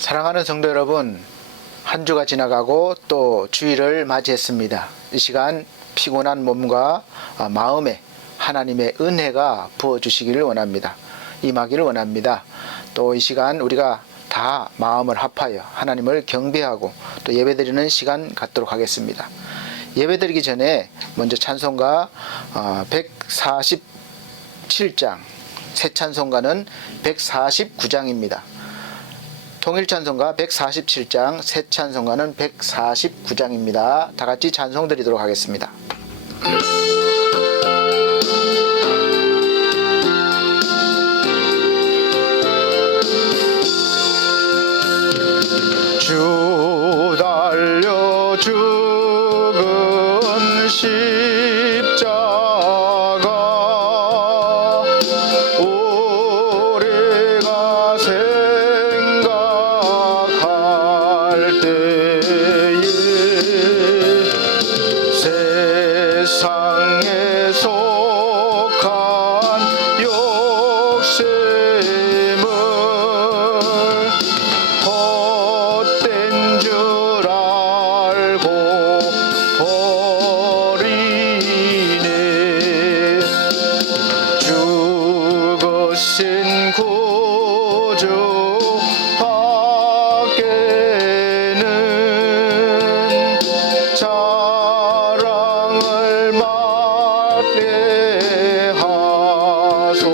사랑하는 성도 여러분, 한 주가 지나가고 또 주일을 맞이했습니다. 이 시간 피곤한 몸과 마음에 하나님의 은혜가 부어주시기를 원합니다. 임하기를 원합니다. 또 이 시간 우리가 다 마음을 합하여 하나님을 경배하고 또 예배드리는 시간 갖도록 하겠습니다. 예배드리기 전에 먼저 찬송가 147장, 새 찬송가는 149장입니다. 통일찬송가 147장, 새 찬송가는 149장입니다. 다 같이 찬송 드리도록 하겠습니다. 주 달려 죽은 십자가 우리가 생각할 때에 세상에 속한 욕심을 헛된 줄 알고 버리네. 죽으신 구주 밖에는 자랑을 맡게 하소서.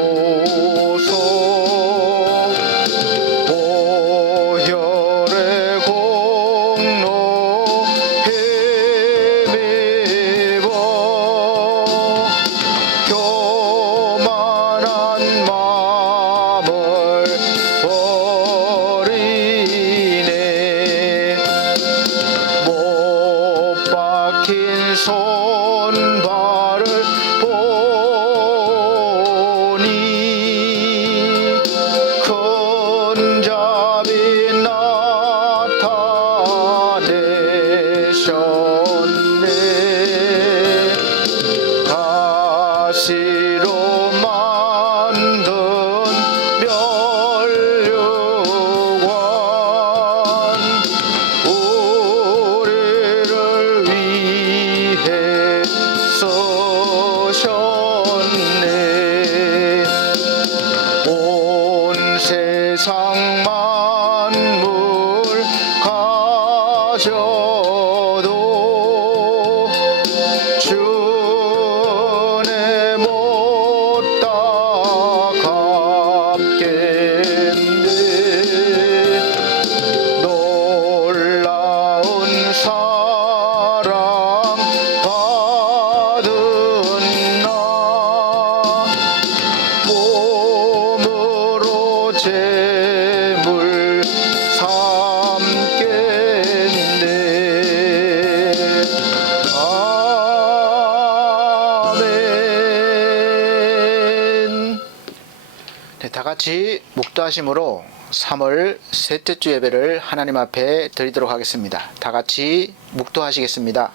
보혈의 공로 힘입어 교만한 마음을 버리네. 못 박힌 손발을 보니 큰 자비 나타내셨네. 가시로 만든 면류관 우리를 위해 쓰셨네. 온 세상 만물 가져도 주네 못다 갚겠네. 놀라운 사랑 받은 나 몸으로 제물 삼겠네. 아멘. 네, 다 같이 묵도하심으로 3월 셋째 주 예배를 하나님 앞에 드리도록 하겠습니다. 다 같이 묵도하시겠습니다.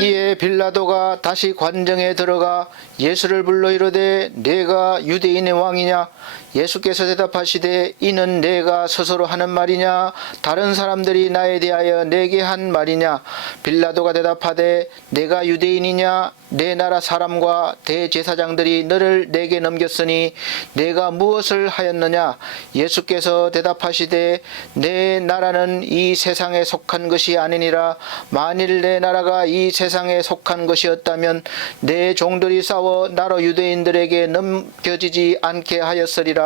이에 빌라도가 다시 관정에 들어가 예수를 불러 이르되 네가 유대인의 왕이냐? 예수께서 대답하시되 이는 내가 스스로 하는 말이냐? 다른 사람들이 나에 대하여 내게 한 말이냐? 빌라도가 대답하되 내가 유대인이냐? 내 나라 사람과 대제사장들이 너를 내게 넘겼으니 내가 무엇을 하였느냐? 예수께서 대답하시되 내 나라는 이 세상에 속한 것이 아니니라. 만일 내 나라가 이 세상에 속한 것이었다면 내 종들이 싸워 나로 유대인들에게 넘겨지지 않게 하였으리라.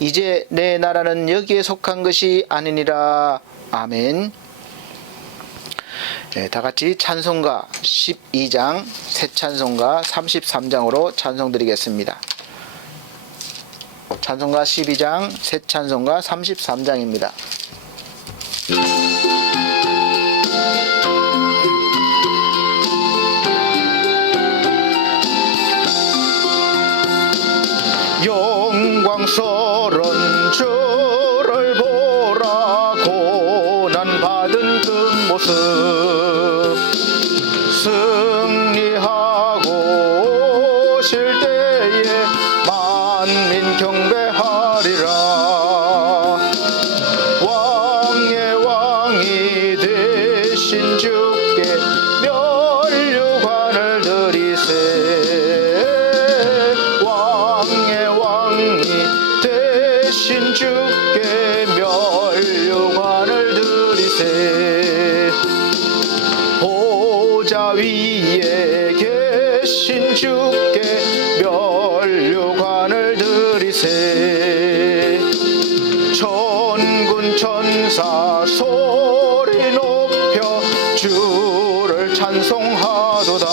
이제 내 나라는 여기에 속한 것이 아니니라. 아멘. 네, 다 같이 찬송가 12장, 새 찬송가 33장으로 찬송 드리겠습니다. 찬송가 12장, 새 찬송가 33장입니다. 보좌 위에 계신 주께 면류관을 드리세. 천군 천사 소리 높여 주를 찬송하도다.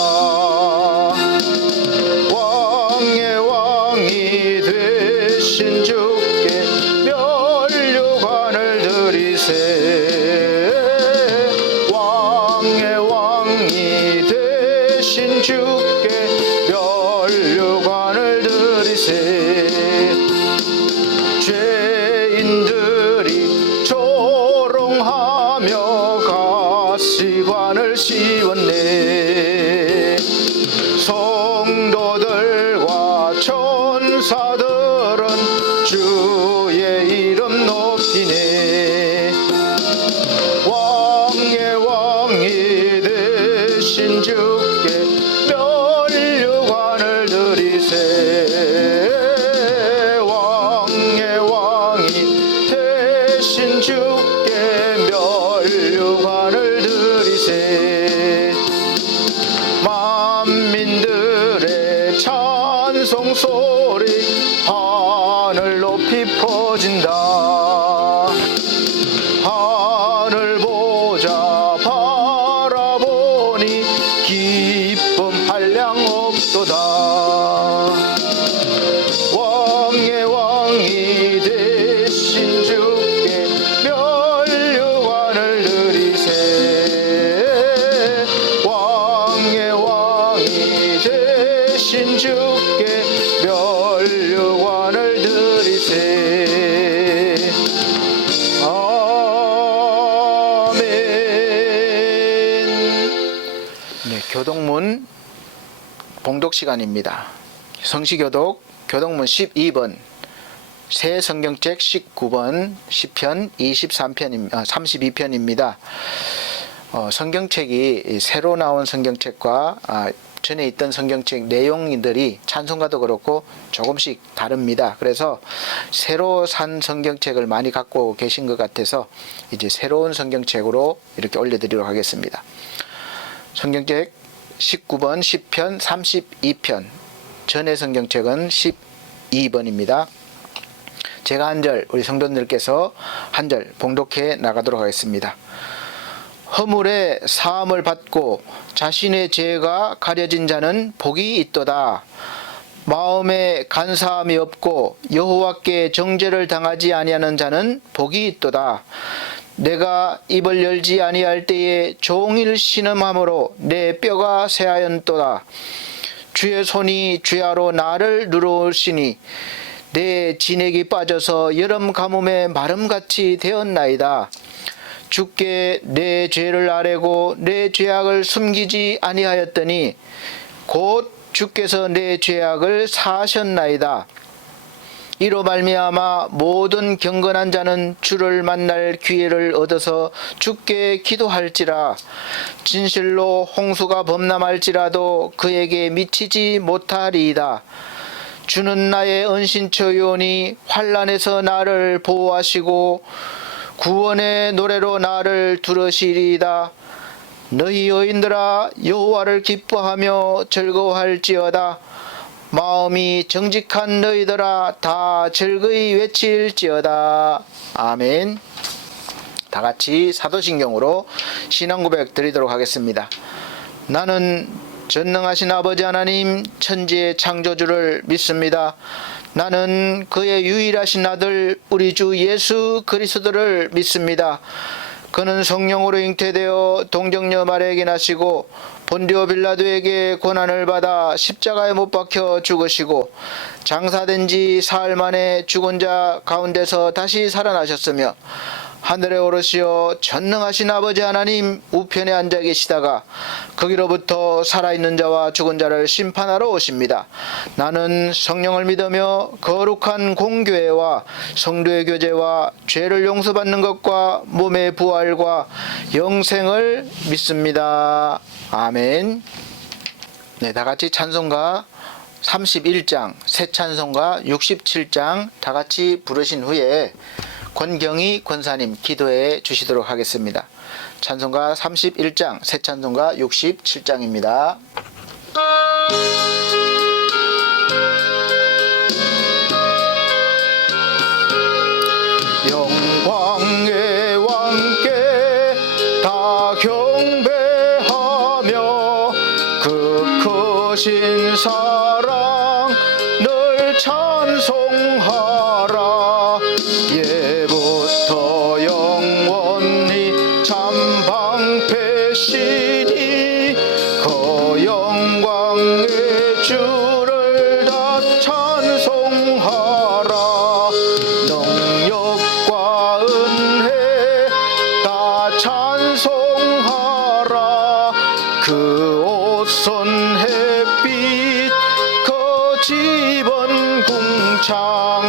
왕의 왕이 되신 주께 면류관을 드리세. 왕의 왕이 되신 주께 면류관을 드리세. 죄인들이 조롱하며 가시관을 씌웠네. 성도들과 천사들은 주의 이름 높이네. 왕의 왕이 되신 주께 면류관을 드리세. 왕의 왕이 되신 주께 면류관을 드리세. 만민들의 찬송 소리 하늘 높이 퍼진다. 하늘 보자 바라보니 기쁨 한량 없도다. 왕의 왕이 되신 주께 면류관을 드리세. 왕의 왕이 되신 주께 면류관을 드리세. 아멘. 네, 교독문 봉독 시간입니다. 성시교독 교독문 12번, 새 성경책 19번, 시편 32편입니다. 성경책이 새로 나온 성경책과 전에 있던 성경책 내용들이 찬송가도 그렇고 조금씩 다릅니다. 그래서 새로 산 성경책을 많이 갖고 계신 것 같아서 이제 새로운 성경책으로 이렇게 올려드리도록 하겠습니다. 성경책 19번, 시편 32편, 전의 성경책은 12번입니다. 제가 한 절, 우리 성도님들께서 한 절 봉독해 나가도록 하겠습니다. 허물의 사함을 받고 자신의 죄가 가려진 자는 복이 있도다. 마음에 간사함이 없고 여호와께 정죄를 당하지 아니하는 자는 복이 있도다. 내가 입을 열지 아니할 때에 종일 신음함으로 내 뼈가 새하였도다. 주의 손이 주야로 나를 누르시니 내 진액이 빠져서 여름 가뭄에 마름같이 되었나이다. 주께 내 죄를 아뢰고 내 죄악을 숨기지 아니하였더니 곧 주께서 내 죄악을 사하셨나이다. 이로 말미암아 모든 경건한 자는 주를 만날 기회를 얻어서 주께 기도할지라. 진실로 홍수가 범람할지라도 그에게 미치지 못하리이다. 주는 나의 은신처요니 환난에서 나를 보호하시고 구원의 노래로 나를 들으시리이다. 너희 여인들아 여호와를 기뻐하며 즐거워할지어다. 마음이 정직한 너희들아 다 즐거이 외칠지어다. 아멘. 다 같이 사도신경으로 신앙고백 드리도록 하겠습니다. 나는 전능하신 아버지 하나님 천지의 창조주를 믿습니다. 나는 그의 유일하신 아들 우리 주 예수 그리스도를 믿습니다. 그는 성령으로 잉태되어 동정녀 마리아에게 나시고 본디오 빌라도에게 고난을 받아 십자가에 못 박혀 죽으시고 장사된 지 사흘 만에 죽은 자 가운데서 다시 살아나셨으며 하늘에 오르시어 전능하신 아버지 하나님 우편에 앉아 계시다가 거기로부터 살아있는 자와 죽은 자를 심판하러 오십니다. 나는 성령을 믿으며 거룩한 공교회와 성도의 교제와 죄를 용서받는 것과 몸의 부활과 영생을 믿습니다. 아멘. 네, 다 같이 찬송가 31장, 새 찬송가 67장 다 같이 부르신 후에 권경희 권사님 기도해 주시도록 하겠습니다. 찬송가 31장, 새 찬송가 67장입니다. 영광의 왕께 다 경배하며 그 크신 사랑 늘 찬송하라. 예부터 영원히 참 방패시니 그 영광의 주를 다 찬송하라. 능력과 은혜 다 찬송하라. 그 옷선 햇빛 그 집은 궁창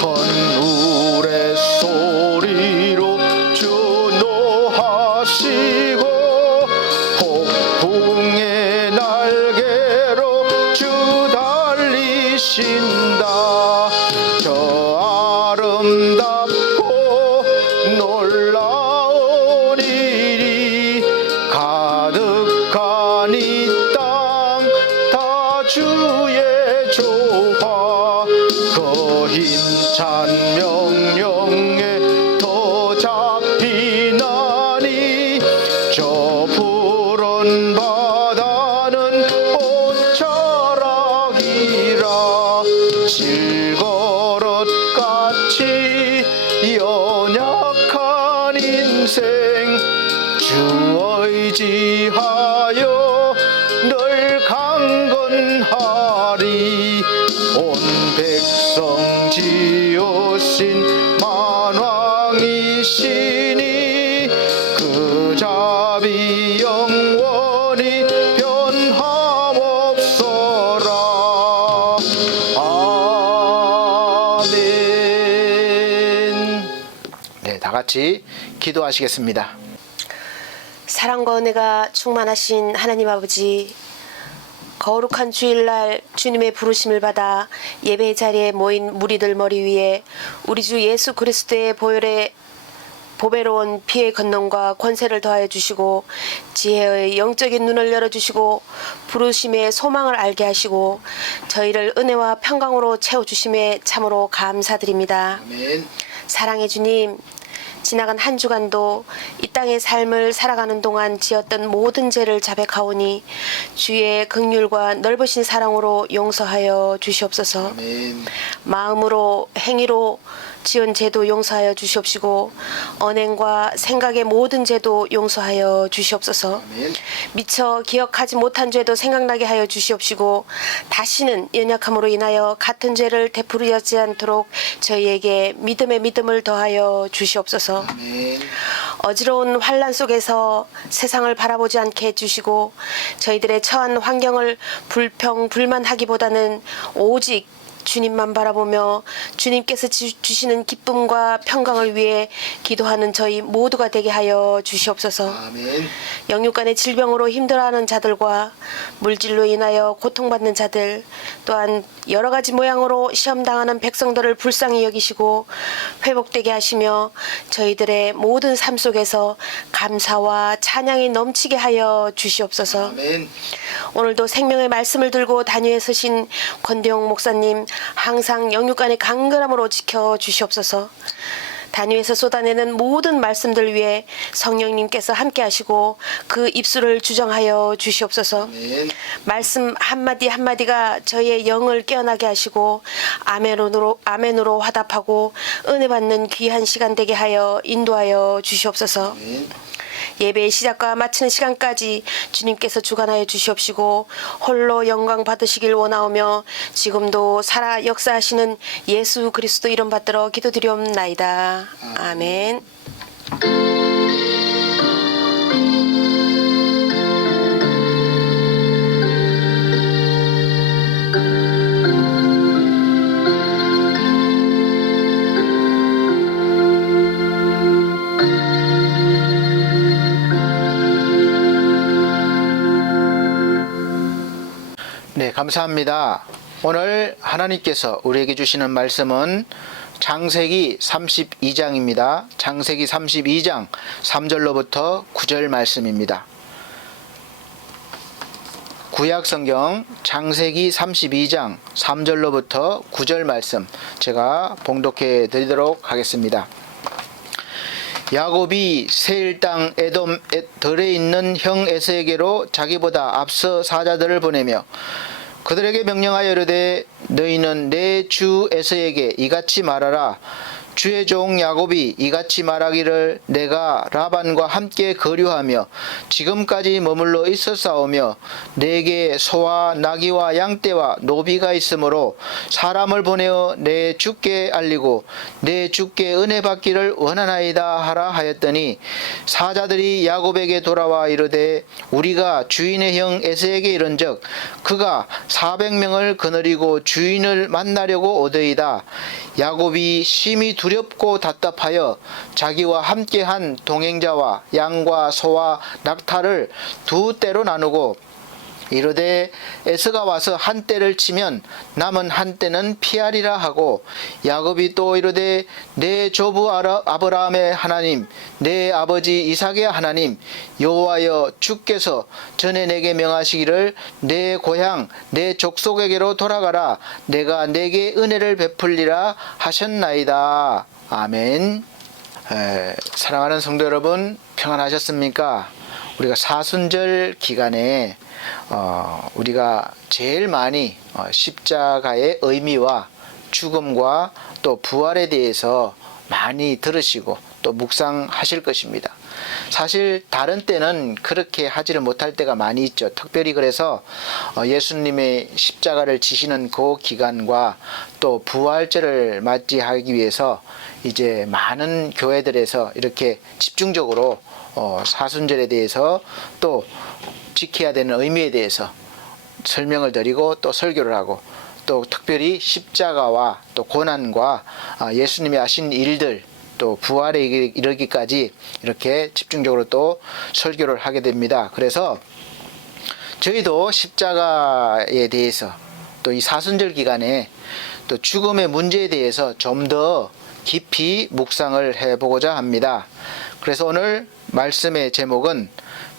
건물의 소리로 주노하시고 폭풍의 날개로 주 달리신다. 저 아름답고 놀라운 일이 가득한 이 땅 다 주의 조화. 그 힘찬 명령에 더 잡히나니 저 푸른 바다는 옷자락이라. 질거릇같이 연약한 인생 주 의지하여 늘 강건하리. 온 백성 지으신 만왕이시니 그 자비 영원히 변함없어라. 아멘. 네, 다 같이 기도하시겠습니다. 사랑과 은혜가 충만하신 하나님 아버지, 거룩한 주일날 주님의 부르심을 받아 예배 자리에 모인 무리들 머리 위에 우리 주 예수 그리스도의 보배로운 피의 건능과 권세를 더하여 주시고 지혜의 영적인 눈을 열어주시고 부르심의 소망을 알게 하시고 저희를 은혜와 평강으로 채워주심에 참으로 감사드립니다. 아멘. 사랑의 주님, 지나간 한 주간도 이 땅의 삶을 살아가는 동안 지었던 모든 죄를 자백하오니 주의 긍휼과 넓으신 사랑으로 용서하여 주시옵소서. 아멘. 마음으로 행위로 지은 죄도 용서하여 주시옵시고 언행과 생각의 모든 죄도 용서하여 주시옵소서. 아멘. 미처 기억하지 못한 죄도 생각나게 하여 주시옵시고 다시는 연약함으로 인하여 같은 죄를 되풀이하지 않도록 저희에게 믿음의 믿음을 더하여 주시옵소서. 아멘. 어지러운 환란 속에서 세상을 바라보지 않게 해주시고 저희들의 처한 환경을 불평불만하기보다는 오직 주님만 바라보며 주님께서 주시는 기쁨과 평강을 위해 기도하는 저희 모두가 되게 하여 주시옵소서. 아멘. 영육간의 질병으로 힘들어하는 자들과 물질로 인하여 고통받는 자들, 또한 여러 가지 모양으로 시험당하는 백성들을 불쌍히 여기시고 회복되게 하시며 저희들의 모든 삶 속에서 감사와 찬양이 넘치게 하여 주시옵소서. 아멘. 오늘도 생명의 말씀을 들고 단위에 서신 권대용 목사님 항상 영육간의 강건함으로 지켜주시옵소서. 단위에서 쏟아내는 모든 말씀들 위해 성령님께서 함께 하시고 그 입술을 주정하여 주시옵소서. 아멘. 말씀 한마디 한마디가 저희의 영을 깨어나게 하시고 아멘으로 화답하고 은혜 받는 귀한 시간 되게 하여 인도하여 주시옵소서. 아멘. 예배의 시작과 마치는 시간까지 주님께서 주관하여 주시옵시고 홀로 영광 받으시길 원하오며 지금도 살아 역사하시는 예수 그리스도 이름 받들어 기도드리옵나이다. 아멘. 네, 감사합니다. 오늘 하나님께서 우리에게 주시는 말씀은 창세기 32장입니다. 창세기 32장 3절로부터 9절 말씀입니다. 구약성경 창세기 32장 3절로부터 9절 말씀 제가 봉독해 드리도록 하겠습니다. 야곱이 세일 땅 에돔 들에 있는 형 에서에게로 자기보다 앞서 사자들을 보내며 그들에게 명령하여 이르되 너희는 내 주 에서에게 이같이 말하라. 주의 종 야곱이 이같이 말하기를 내가 라반과 함께 거류하며 지금까지 머물러 있었사오며 내게 소와 나귀와 양떼와 노비가 있으므로 사람을 보내어 내 주께 알리고 내 주께 은혜 받기를 원하나이다 하라 하였더니 사자들이 야곱에게 돌아와 이르되 우리가 주인의 형 에서에게 이른즉 그가 400명을 거느리고 주인을 만나려고 오더이다. 야곱이 심히 두렵고 답답하여 자기와 함께한 동행자와 양과 소와 낙타를 두 떼로 나누고 이르되 에서가 와서 한 떼를 치면 남은 한 떼는 피하리라 하고 야곱이 또 이르되 내 조부 아브라함의 하나님 내 아버지 이삭의 하나님 여호와여 주께서 전에 내게 명하시기를 내 고향 내 족속에게로 돌아가라 내가 내게 은혜를 베풀리라 하셨나이다. 아멘. 사랑하는 성도 여러분 평안하셨습니까? 우리가 사순절 기간에 우리가 제일 많이 십자가의 의미와 죽음과 또 부활에 대해서 많이 들으시고 또 묵상하실 것입니다. 사실 다른 때는 그렇게 하지를 못할 때가 많이 있죠. 특별히 그래서 예수님의 십자가를 지시는 그 기간과 또 부활절을 맞이하기 위해서 이제 많은 교회들에서 이렇게 집중적으로 사순절에 대해서 또 지켜야 되는 의미에 대해서 설명을 드리고 또 설교를 하고 또 특별히 십자가와 또 고난과 예수님이 하신 일들 또 부활에 이르기까지 이렇게 집중적으로 또 설교를 하게 됩니다. 그래서 저희도 십자가에 대해서 또 이 사순절 기간에 또 죽음의 문제에 대해서 좀 더 깊이 묵상을 해보고자 합니다. 그래서 오늘 말씀의 제목은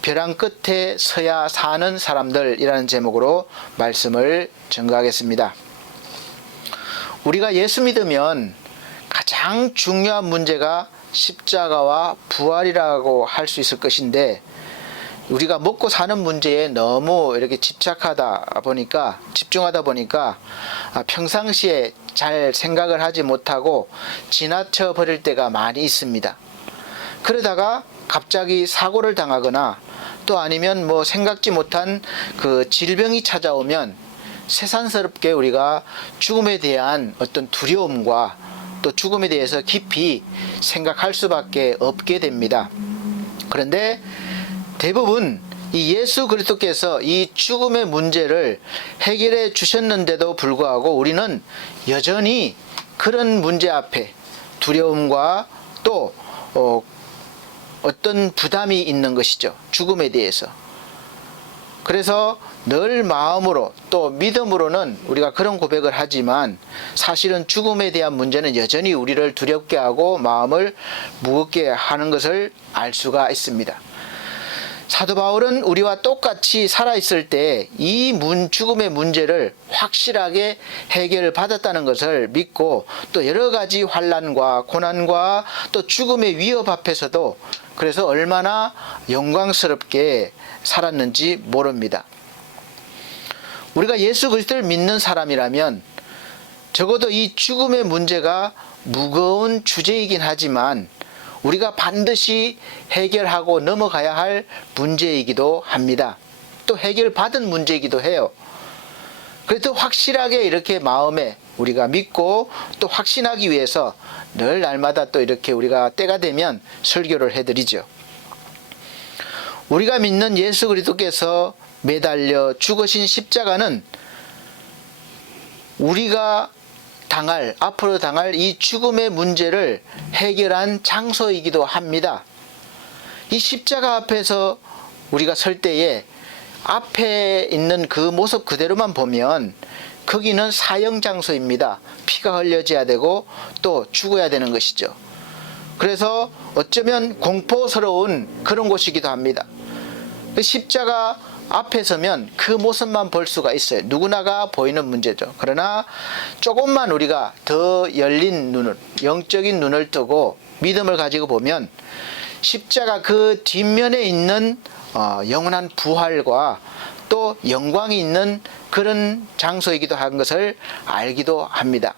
벼랑 끝에 서야 사는 사람들이라는 제목으로 말씀을 전가하겠습니다. 우리가 예수 믿으면 가장 중요한 문제가 십자가와 부활이라고 할 수 있을 것인데 우리가 먹고 사는 문제에 너무 이렇게 집중하다 보니까 평상시에 잘 생각을 하지 못하고 지나쳐 버릴 때가 많이 있습니다. 그러다가 갑자기 사고를 당하거나 또 아니면 생각지 못한 그 질병이 찾아오면 새삼스럽게 우리가 죽음에 대한 어떤 두려움과 또 죽음에 대해서 깊이 생각할 수밖에 없게 됩니다. 그런데 대부분 이 예수 그리스도께서 이 죽음의 문제를 해결해 주셨는데도 불구하고 우리는 여전히 그런 문제 앞에 두려움과 또 어떤 부담이 있는 것이죠. 죽음에 대해서. 그래서 늘 마음으로 또 믿음으로는 우리가 그런 고백을 하지만 사실은 죽음에 대한 문제는 여전히 우리를 두렵게 하고 마음을 무겁게 하는 것을 알 수가 있습니다. 사도 바울은 우리와 똑같이 살아있을 때 이 죽음의 문제를 확실하게 해결을 받았다는 것을 믿고 또 여러 가지 환난과 고난과 또 죽음의 위협 앞에서도 그래서 얼마나 영광스럽게 살았는지 모릅니다. 우리가 예수 그리스도를 믿는 사람이라면 적어도 이 죽음의 문제가 무거운 주제이긴 하지만 우리가 반드시 해결하고 넘어가야 할 문제이기도 합니다. 또 해결받은 문제이기도 해요. 그래도 확실하게 이렇게 마음에 우리가 믿고 또 확신하기 위해서 늘 날마다 또 이렇게 우리가 때가 되면 설교를 해드리죠. 우리가 믿는 예수 그리스도께서 매달려 죽으신 십자가는 우리가 앞으로 당할 이 죽음의 문제를 해결한 장소이기도 합니다. 이 십자가 앞에서 우리가 설 때에 앞에 있는 그 모습 그대로만 보면 거기는 사형 장소입니다. 피가 흘려져야 되고 또 죽어야 되는 것이죠. 그래서 어쩌면 공포스러운 그런 곳이기도 합니다. 십자가 앞에 서면 그 모습만 볼 수가 있어요. 누구나가 보이는 문제죠. 그러나 조금만 우리가 더 열린 눈을, 영적인 눈을 뜨고 믿음을 가지고 보면 십자가 그 뒷면에 있는 영원한 부활과 또 영광이 있는 그런 장소이기도 한 것을 알기도 합니다.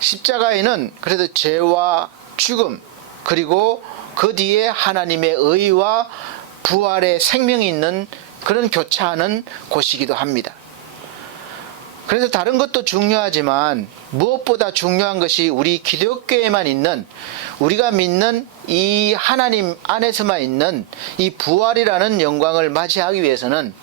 십자가에는 그래도 죄와 죽음, 그리고 그 뒤에 하나님의 의와 부활의 생명이 있는 그런 교차하는 곳이기도 합니다. 그래서 다른 것도 중요하지만 무엇보다 중요한 것이 우리 기독교에만 있는, 우리가 믿는 이 하나님 안에서만 있는 이 부활이라는 영광을 맞이하기 위해서는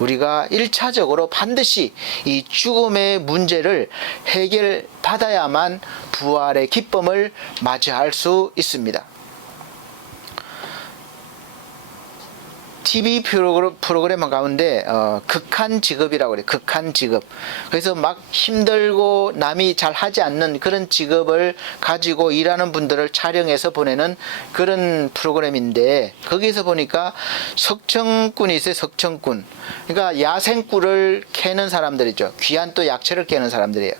우리가 1차적으로 반드시 이 죽음의 문제를 해결받아야만 부활의 기쁨을 맞이할 수 있습니다. TV 프로그램 가운데 극한 직업이라고 그래요. 극한 직업. 그래서 막 힘들고 남이 잘 하지 않는 그런 직업을 가지고 일하는 분들을 촬영해서 보내는 그런 프로그램인데, 거기서 보니까 석청꾼이 있어요. 석청꾼. 그러니까 야생꿀을 캐는 사람들이죠. 귀한 또 약초를 캐는 사람들이에요.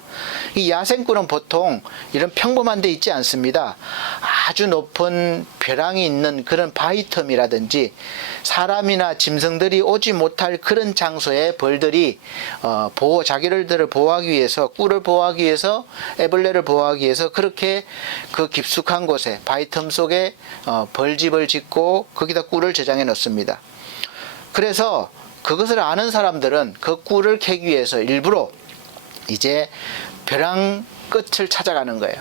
이 야생꿀은 보통 이런 평범한 데 있지 않습니다. 아주 높은 벼랑이 있는 그런 바위텀이라든지 사람이나 짐승들이 오지 못할 그런 장소에 벌들이 자기들을 보호하기 위해서, 꿀을 보호하기 위해서, 애벌레를 보호하기 위해서 그렇게 그 깊숙한 곳에 바위텀 속에 벌집을 짓고 거기다 꿀을 저장해 놓습니다. 그래서 그것을 아는 사람들은 그 꿀을 캐기 위해서 일부러 이제 벼랑 끝을 찾아가는 거예요.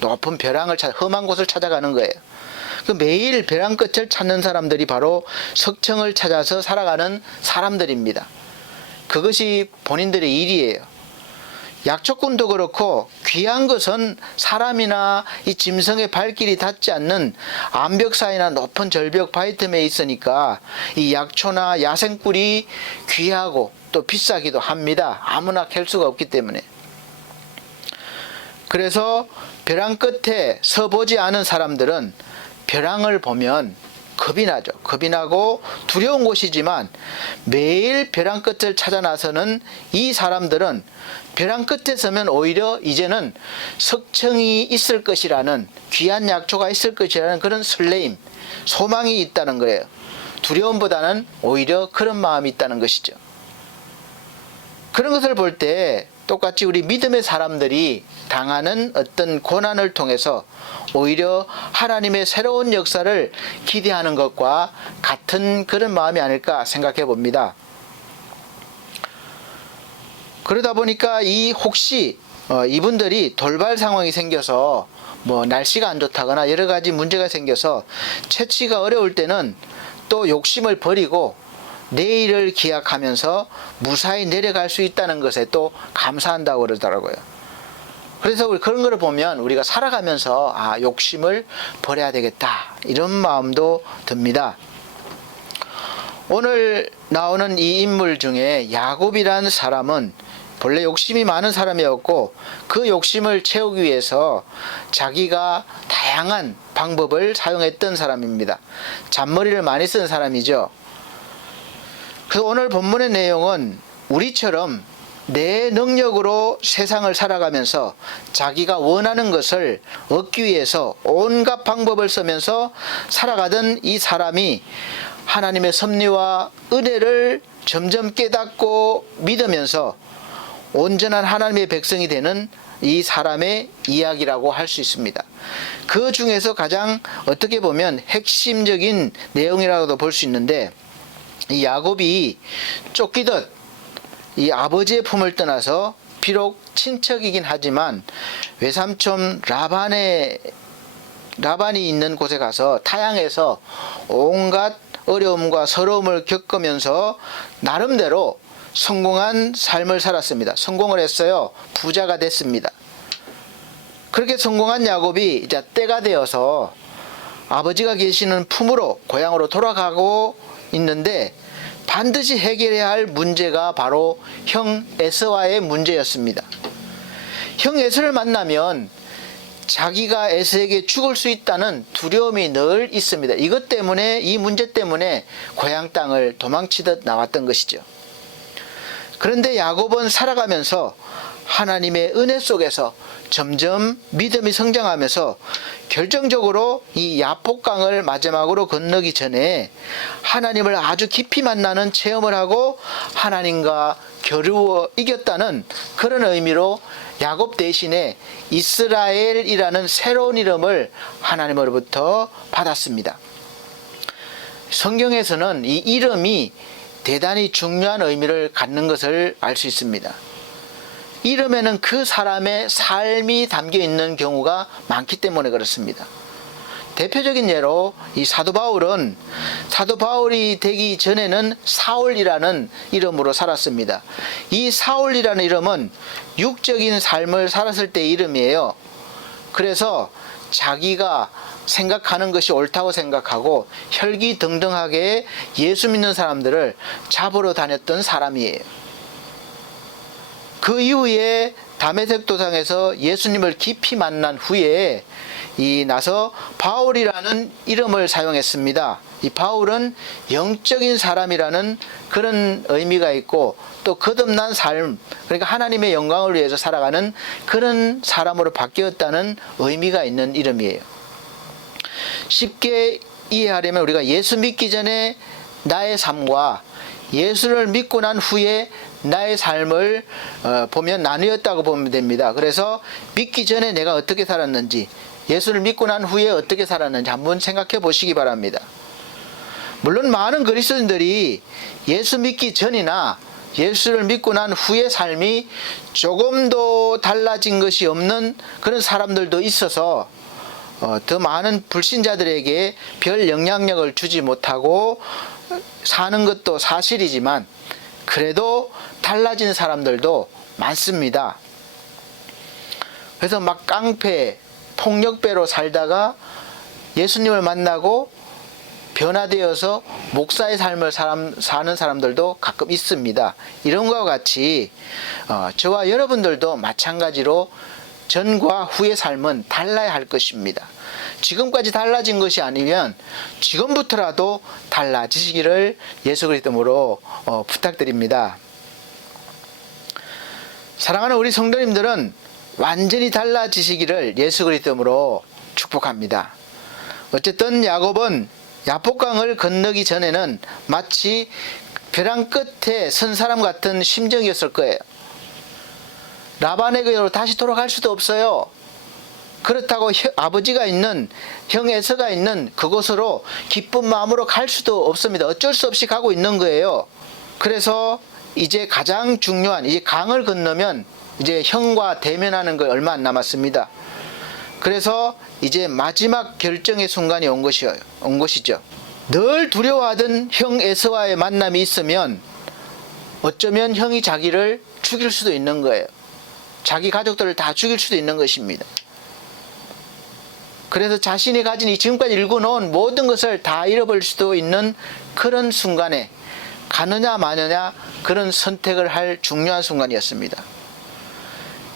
높은 벼랑을 험한 곳을 찾아가는 거예요. 그 매일 벼랑 끝을 찾는 사람들이 바로 석청을 찾아서 살아가는 사람들입니다. 그것이 본인들의 일이에요. 약초꾼도 그렇고 귀한 것은 사람이나 이 짐승의 발길이 닿지 않는 암벽 사이나 높은 절벽 바위틈에 있으니까 이 약초나 야생꿀이 귀하고 또 비싸기도 합니다. 아무나 캘 수가 없기 때문에. 그래서 벼랑 끝에 서보지 않은 사람들은 벼랑을 보면 겁이 나죠. 겁이 나고 두려운 곳이지만 매일 벼랑 끝을 찾아 나서는 이 사람들은 벼랑 끝에 서면 오히려 이제는 석청이 있을 것이라는, 귀한 약초가 있을 것이라는 그런 설레임, 소망이 있다는 거예요. 두려움보다는 오히려 그런 마음이 있다는 것이죠. 그런 것을 볼 때 똑같이 우리 믿음의 사람들이 당하는 어떤 고난을 통해서 오히려 하나님의 새로운 역사를 기대하는 것과 같은 그런 마음이 아닐까 생각해 봅니다. 그러다 보니까 혹시 이분들이 돌발 상황이 생겨서 날씨가 안 좋다거나 여러 가지 문제가 생겨서 채취가 어려울 때는 또 욕심을 버리고 내일을 기약하면서 무사히 내려갈 수 있다는 것에 또 감사한다고 그러더라고요. 그래서 그런 걸 보면 우리가 살아가면서 욕심을 버려야 되겠다, 이런 마음도 듭니다. 오늘 나오는 이 인물 중에 야곱이라는 사람은 본래 욕심이 많은 사람이었고 그 욕심을 채우기 위해서 자기가 다양한 방법을 사용했던 사람입니다. 잔머리를 많이 쓴 사람이죠. 그래서 오늘 본문의 내용은 우리처럼 내 능력으로 세상을 살아가면서 자기가 원하는 것을 얻기 위해서 온갖 방법을 쓰면서 살아가던 이 사람이 하나님의 섭리와 은혜를 점점 깨닫고 믿으면서 온전한 하나님의 백성이 되는 이 사람의 이야기라고 할 수 있습니다. 그 중에서 가장 어떻게 보면 핵심적인 내용이라고도 볼 수 있는데, 이 야곱이 쫓기듯 이 아버지의 품을 떠나서 비록 친척이긴 하지만 외삼촌 라반이 있는 곳에 가서 타향해서 온갖 어려움과 서러움을 겪으면서 나름대로 성공한 삶을 살았습니다. 성공을 했어요. 부자가 됐습니다. 그렇게 성공한 야곱이 이제 때가 되어서 아버지가 계시는 품으로 고향으로 돌아가고 있는데 반드시 해결해야 할 문제가 바로 형 에서와의 문제였습니다. 형 에서를 만나면 자기가 에서에게 죽을 수 있다는 두려움이 늘 있습니다. 이것 때문에, 이 문제 때문에 고향 땅을 도망치듯 나왔던 것이죠. 그런데 야곱은 살아가면서 하나님의 은혜 속에서 점점 믿음이 성장하면서 결정적으로 이 야복강을 마지막으로 건너기 전에 하나님을 아주 깊이 만나는 체험을 하고 하나님과 겨루어 이겼다는 그런 의미로 야곱 대신에 이스라엘이라는 새로운 이름을 하나님으로부터 받았습니다. 성경에서는 이 이름이 대단히 중요한 의미를 갖는 것을 알 수 있습니다. 이름에는 그 사람의 삶이 담겨 있는 경우가 많기 때문에 그렇습니다. 대표적인 예로 이 사도 바울이 되기 전에는 사울이라는 이름으로 살았습니다. 이 사울이라는 이름은 육적인 삶을 살았을 때의 이름이에요. 그래서 자기가 생각하는 것이 옳다고 생각하고 혈기등등하게 예수 믿는 사람들을 잡으러 다녔던 사람이에요. 그 이후에 다메섹 도상에서 예수님을 깊이 만난 후에 나서 바울이라는 이름을 사용했습니다. 이 바울은 영적인 사람이라는 그런 의미가 있고 또 거듭난 삶, 그러니까 하나님의 영광을 위해서 살아가는 그런 사람으로 바뀌었다는 의미가 있는 이름이에요. 쉽게 이해하려면 우리가 예수 믿기 전에 나의 삶과 예수를 믿고 난 후에 나의 삶을 보면 나뉘었다고 보면 됩니다. 그래서 믿기 전에 내가 어떻게 살았는지, 예수를 믿고 난 후에 어떻게 살았는지 한번 생각해 보시기 바랍니다. 물론 많은 그리스도인들이 예수 믿기 전이나 예수를 믿고 난 후의 삶이 조금도 달라진 것이 없는 그런 사람들도 있어서 더 많은 불신자들에게 별 영향력을 주지 못하고 사는 것도 사실이지만 그래도 달라진 사람들도 많습니다. 그래서 막 깡패, 폭력배로 살다가 예수님을 만나고 변화되어서 목사의 삶을 사는 사람들도 가끔 있습니다. 이런 것과 같이 저와 여러분들도 마찬가지로 전과 후의 삶은 달라야 할 것입니다. 지금까지 달라진 것이 아니면 지금부터라도 달라지시기를 예수 그리스도로 부탁드립니다. 사랑하는 우리 성도님들은 완전히 달라지시기를 예수 그리스도로 축복합니다. 어쨌든 야곱은 야복강을 건너기 전에는 마치 벼랑 끝에 선 사람 같은 심정이었을 거예요. 라반에게로 다시 돌아갈 수도 없어요. 그렇다고 아버지가 있는, 형 에서가 있는 그곳으로 기쁜 마음으로 갈 수도 없습니다. 어쩔 수 없이 가고 있는 거예요. 그래서 이제 가장 중요한, 이제 강을 건너면 이제 형과 대면하는 거 얼마 안 남았습니다. 그래서 이제 마지막 결정의 순간이 온 것이죠. 늘 두려워하던 형 에서와의 만남이 있으면 어쩌면 형이 자기를 죽일 수도 있는 거예요. 자기 가족들을 다 죽일 수도 있는 것입니다. 그래서 자신이 가진 이 지금까지 읽어놓은 모든 것을 다 잃어버릴 수도 있는 그런 순간에 가느냐 마느냐 그런 선택을 할 중요한 순간이었습니다.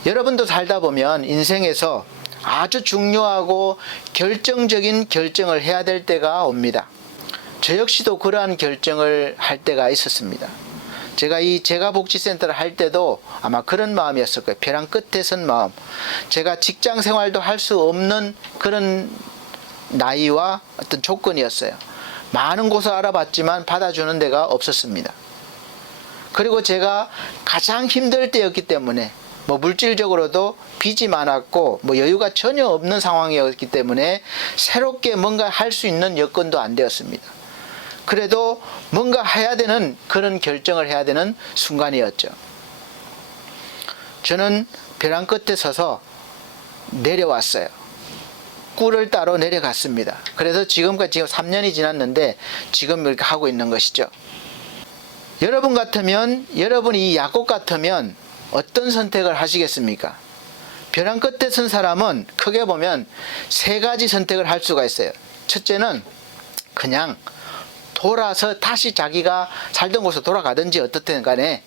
여러분도 살다 보면 인생에서 아주 중요하고 결정적인 결정을 해야 될 때가 옵니다. 저 역시도 그러한 결정을 할 때가 있었습니다. 제가 이 재가복지센터를 할 때도 아마 그런 마음이었을 거예요. 벼랑 끝에 선 마음. 제가 직장 생활도 할 수 없는 그런 나이와 어떤 조건이었어요. 많은 곳을 알아봤지만 받아주는 데가 없었습니다. 그리고 제가 가장 힘들 때였기 때문에 물질적으로도 빚이 많았고 여유가 전혀 없는 상황이었기 때문에 새롭게 뭔가 할 수 있는 여건도 안 되었습니다. 그래도 뭔가 해야 되는 그런 결정을 해야 되는 순간이었죠. 저는 벼랑 끝에 서서 내려왔어요. 꿀을 따러 내려갔습니다. 그래서 지금까지 지금 3년이 지났는데 지금 이렇게 하고 있는 것이죠. 여러분 같으면, 여러분이 이 야곱 같으면 어떤 선택을 하시겠습니까? 벼랑 끝에 선 사람은 크게 보면 세 가지 선택을 할 수가 있어요. 첫째는 그냥 돌아서 다시 자기가 살던 곳으로 돌아가든지 어떻든 간에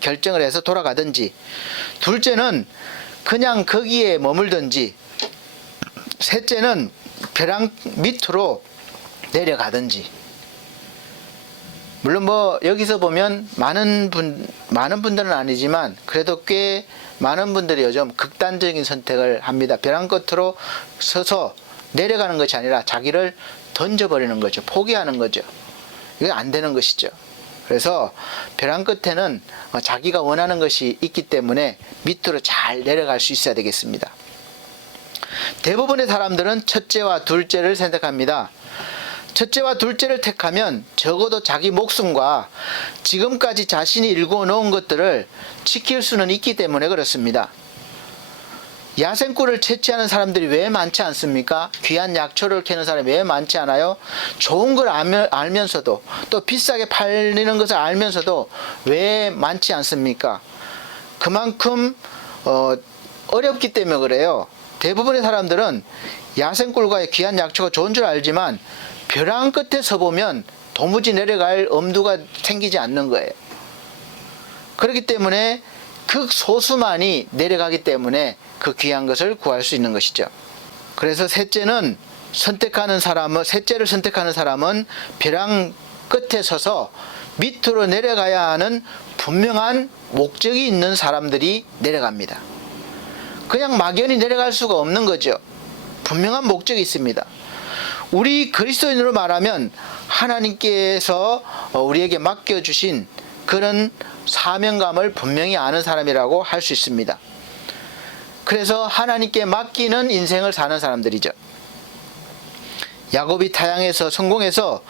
결정을 해서 돌아가든지, 둘째는 그냥 거기에 머물든지, 셋째는 벼랑 밑으로 내려가든지. 물론 뭐 여기서 보면 많은 분들은 아니지만 그래도 꽤 많은 분들이 요즘 극단적인 선택을 합니다. 벼랑 끝으로 서서 내려가는 것이 아니라 자기를 던져버리는 거죠. 포기하는 거죠. 이건 안 되는 것이죠. 그래서 벼랑 끝에는 자기가 원하는 것이 있기 때문에 밑으로 잘 내려갈 수 있어야 되겠습니다. 대부분의 사람들은 첫째와 둘째를 선택합니다. 첫째와 둘째를 택하면 적어도 자기 목숨과 지금까지 자신이 일궈놓은 것들을 지킬 수는 있기 때문에 그렇습니다. 야생꿀을 채취하는 사람들이 왜 많지 않습니까? 귀한 약초를 캐는 사람이 왜 많지 않아요? 좋은 걸 알면서도, 또 비싸게 팔리는 것을 알면서도 왜 많지 않습니까? 그만큼 어렵기 때문에 그래요. 대부분의 사람들은 야생꿀과 귀한 약초가 좋은 줄 알지만 벼랑 끝에 서보면 도무지 내려갈 엄두가 생기지 않는 거예요. 그렇기 때문에 극소수만이 내려가기 때문에 그 귀한 것을 구할 수 있는 것이죠. 그래서 셋째를 선택하는 사람은 벼랑 끝에 서서 밑으로 내려가야 하는 분명한 목적이 있는 사람들이 내려갑니다. 그냥 막연히 내려갈 수가 없는 거죠. 분명한 목적이 있습니다. 우리 그리스도인으로 말하면 하나님께서 우리에게 맡겨주신 그런 사명감을 분명히 아는 사람이라고 할 수 있습니다. 그래서 하나님께 맡기는 인생을 사는 사람들이죠. 야곱이 타향해서 성공해서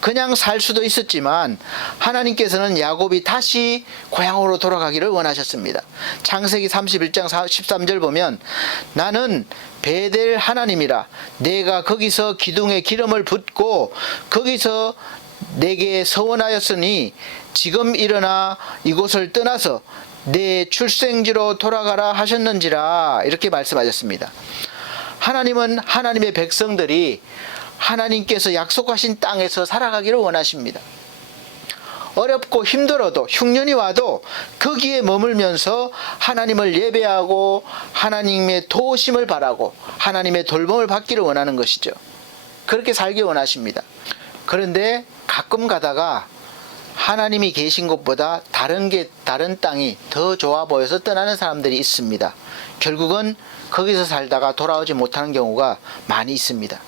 그냥 살 수도 있었지만 하나님께서는 야곱이 다시 고향으로 돌아가기를 원하셨습니다. 창세기 31장 13절 보면 나는 베델 하나님이라 내가 거기서 기둥에 기름을 붓고 거기서 내게 서원하였으니 지금 일어나 이곳을 떠나서 내 출생지로 돌아가라 하셨는지라, 이렇게 말씀하셨습니다. 하나님은 하나님의 백성들이 하나님께서 약속하신 땅에서 살아가기를 원하십니다. 어렵고 힘들어도, 흉년이 와도 거기에 머물면서 하나님을 예배하고 하나님의 도우심을 바라고 하나님의 돌봄을 받기를 원하는 것이죠. 그렇게 살기 원하십니다. 그런데 가끔 가다가 하나님이 계신 곳보다 다른 땅이 더 좋아 보여서 떠나는 사람들이 있습니다. 결국은 거기서 살다가 돌아오지 못하는 경우가 많이 있습니다.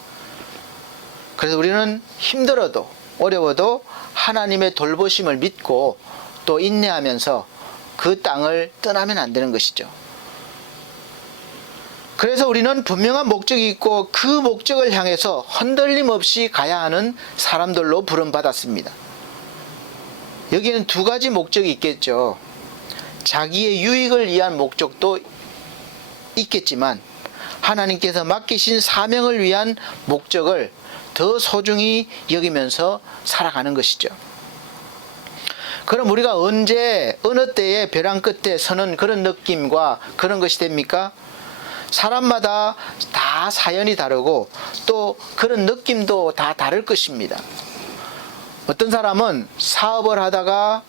그래서 우리는 힘들어도 어려워도 하나님의 돌보심을 믿고 또 인내하면서 그 땅을 떠나면 안 되는 것이죠. 그래서 우리는 분명한 목적이 있고 그 목적을 향해서 흔들림 없이 가야 하는 사람들로 부름받았습니다. 여기에는 두 가지 목적이 있겠죠. 자기의 유익을 위한 목적도 있겠지만 하나님께서 맡기신 사명을 위한 목적을 더 소중히 여기면서 살아가는 것이죠. 그럼 우리가 언제 어느 때에 벼랑 끝에 서는 그런 느낌과 그런 것이 됩니까? 사람마다 다 사연이 다르고 또 그런 느낌도 다 다를 것입니다. 어떤 사람은 사업을 하다가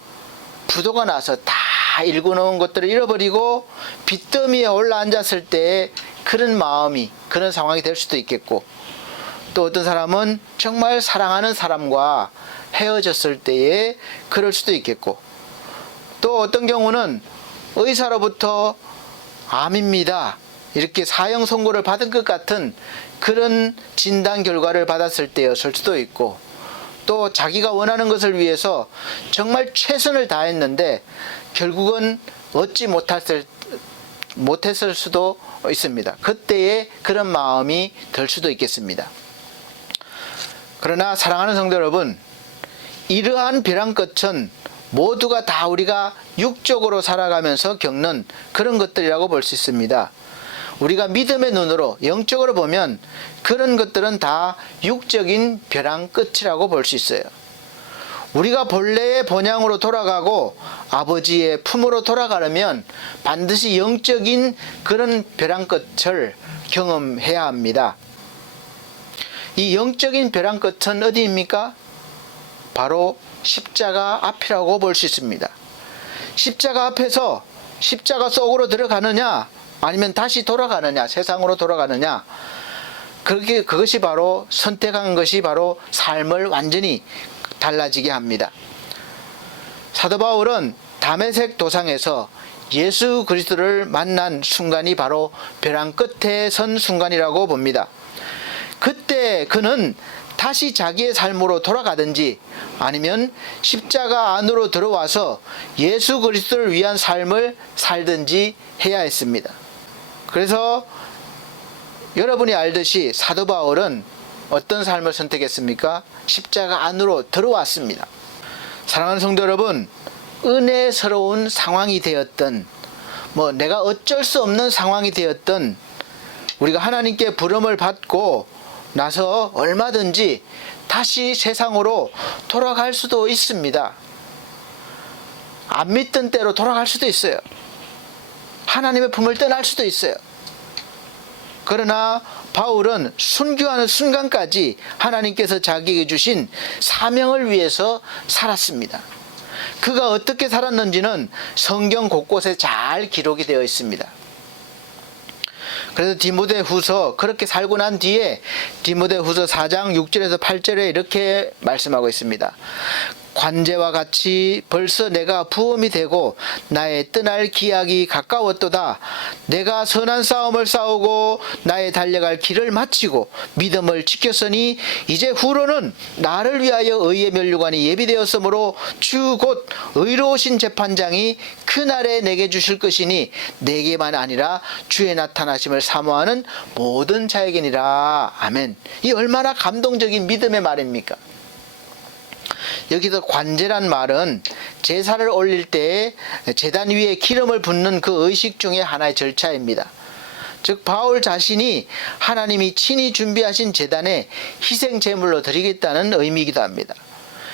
부도가 나서 다 일궈놓은 것들을 잃어버리고 빚더미에 올라앉았을 때 그런 마음이, 그런 상황이 될 수도 있겠고, 또 어떤 사람은 정말 사랑하는 사람과 헤어졌을 때에 그럴 수도 있겠고, 또 어떤 경우는 의사로부터 암입니다 이렇게 사형 선고를 받은 것 같은 그런 진단 결과를 받았을 때였을 수도 있고, 또 자기가 원하는 것을 위해서 정말 최선을 다했는데 결국은 얻지 못했을 수도 있습니다. 그때에 그런 마음이 들 수도 있겠습니다. 그러나 사랑하는 성도 여러분, 이러한 벼랑 끝은 모두가 다 우리가 육적으로 살아가면서 겪는 그런 것들이라고 볼 수 있습니다. 우리가 믿음의 눈으로 영적으로 보면 그런 것들은 다 육적인 벼랑 끝이라고 볼 수 있어요. 우리가 본래의 본향으로 돌아가고 아버지의 품으로 돌아가려면 반드시 영적인 그런 벼랑 끝을 경험해야 합니다. 이 영적인 벼랑 끝은 어디입니까? 바로 십자가 앞이라고 볼 수 있습니다. 십자가 앞에서 십자가 속으로 들어가느냐 아니면 다시 돌아가느냐, 세상으로 돌아가느냐, 그것이 바로 선택한 것이 바로 삶을 완전히 달라지게 합니다. 사도 바울은 다메섹 도상에서 예수 그리스도를 만난 순간이 바로 벼랑 끝에 선 순간이라고 봅니다. 그때 그는 다시 자기의 삶으로 돌아가든지 아니면 십자가 안으로 들어와서 예수 그리스도를 위한 삶을 살든지 해야 했습니다. 그래서 여러분이 알듯이 사도 바울은 어떤 삶을 선택했습니까? 십자가 안으로 들어왔습니다. 사랑하는 성도 여러분, 은혜스러운 상황이 되었던, 내가 어쩔 수 없는 상황이 되었던, 우리가 하나님께 부름을 받고 나서 얼마든지 다시 세상으로 돌아갈 수도 있습니다. 안 믿던 때로 돌아갈 수도 있어요. 하나님의 품을 떠날 수도 있어요. 그러나 바울은 순교하는 순간까지 하나님께서 자기에게 주신 사명을 위해서 살았습니다. 그가 어떻게 살았는지는 성경 곳곳에 잘 기록이 되어 있습니다. 그래서 디모데후서, 그렇게 살고 난 뒤에 디모데후서 4장 6절에서 8절에 이렇게 말씀하고 있습니다. 관제와 같이 벌써 내가 부험이 되고 나의 떠날 기약이 가까웠도다. 내가 선한 싸움을 싸우고 나의 달려갈 길을 마치고 믿음을 지켰으니 이제 후로는 나를 위하여 의의 면류관이 예비되었으므로 주 곧 의로우신 재판장이 그날에 내게 주실 것이니 내게만 아니라 주의 나타나심을 사모하는 모든 자에게니라. 아멘. 이 얼마나 감동적인 믿음의 말입니까? 여기서 관제란 말은 제사를 올릴 때 제단 위에 기름을 붓는 그 의식 중에 하나의 절차입니다. 즉 바울 자신이 하나님이 친히 준비하신 제단에 희생 제물로 드리겠다는 의미이기도 합니다.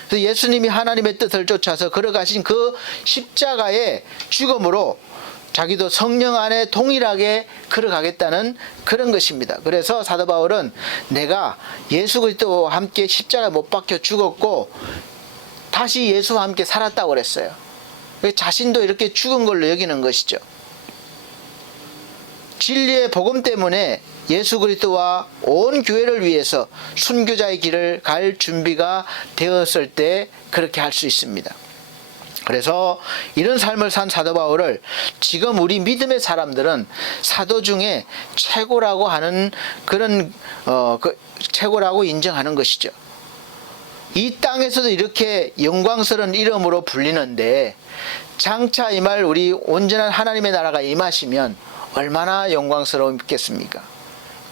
그래서 예수님이 하나님의 뜻을 쫓아서 걸어가신 그 십자가의 죽음으로 자기도 성령 안에 동일하게 걸어가겠다는 그런 것입니다. 그래서 사도 바울은 내가 예수 그리스도와 함께 십자가에 못 박혀 죽었고 다시 예수와 함께 살았다고 그랬어요. 자신도 이렇게 죽은 걸로 여기는 것이죠. 진리의 복음 때문에 예수 그리스도와 온 교회를 위해서 순교자의 길을 갈 준비가 되었을 때 그렇게 할 수 있습니다. 그래서 이런 삶을 산 사도 바울을 지금 우리 믿음의 사람들은 사도 중에 최고라고 하는 그런 최고라고 인정하는 것이죠. 이 땅에서도 이렇게 영광스러운 이름으로 불리는데 장차 임할 우리 온전한 하나님의 나라가 임하시면 얼마나 영광스럽겠습니까?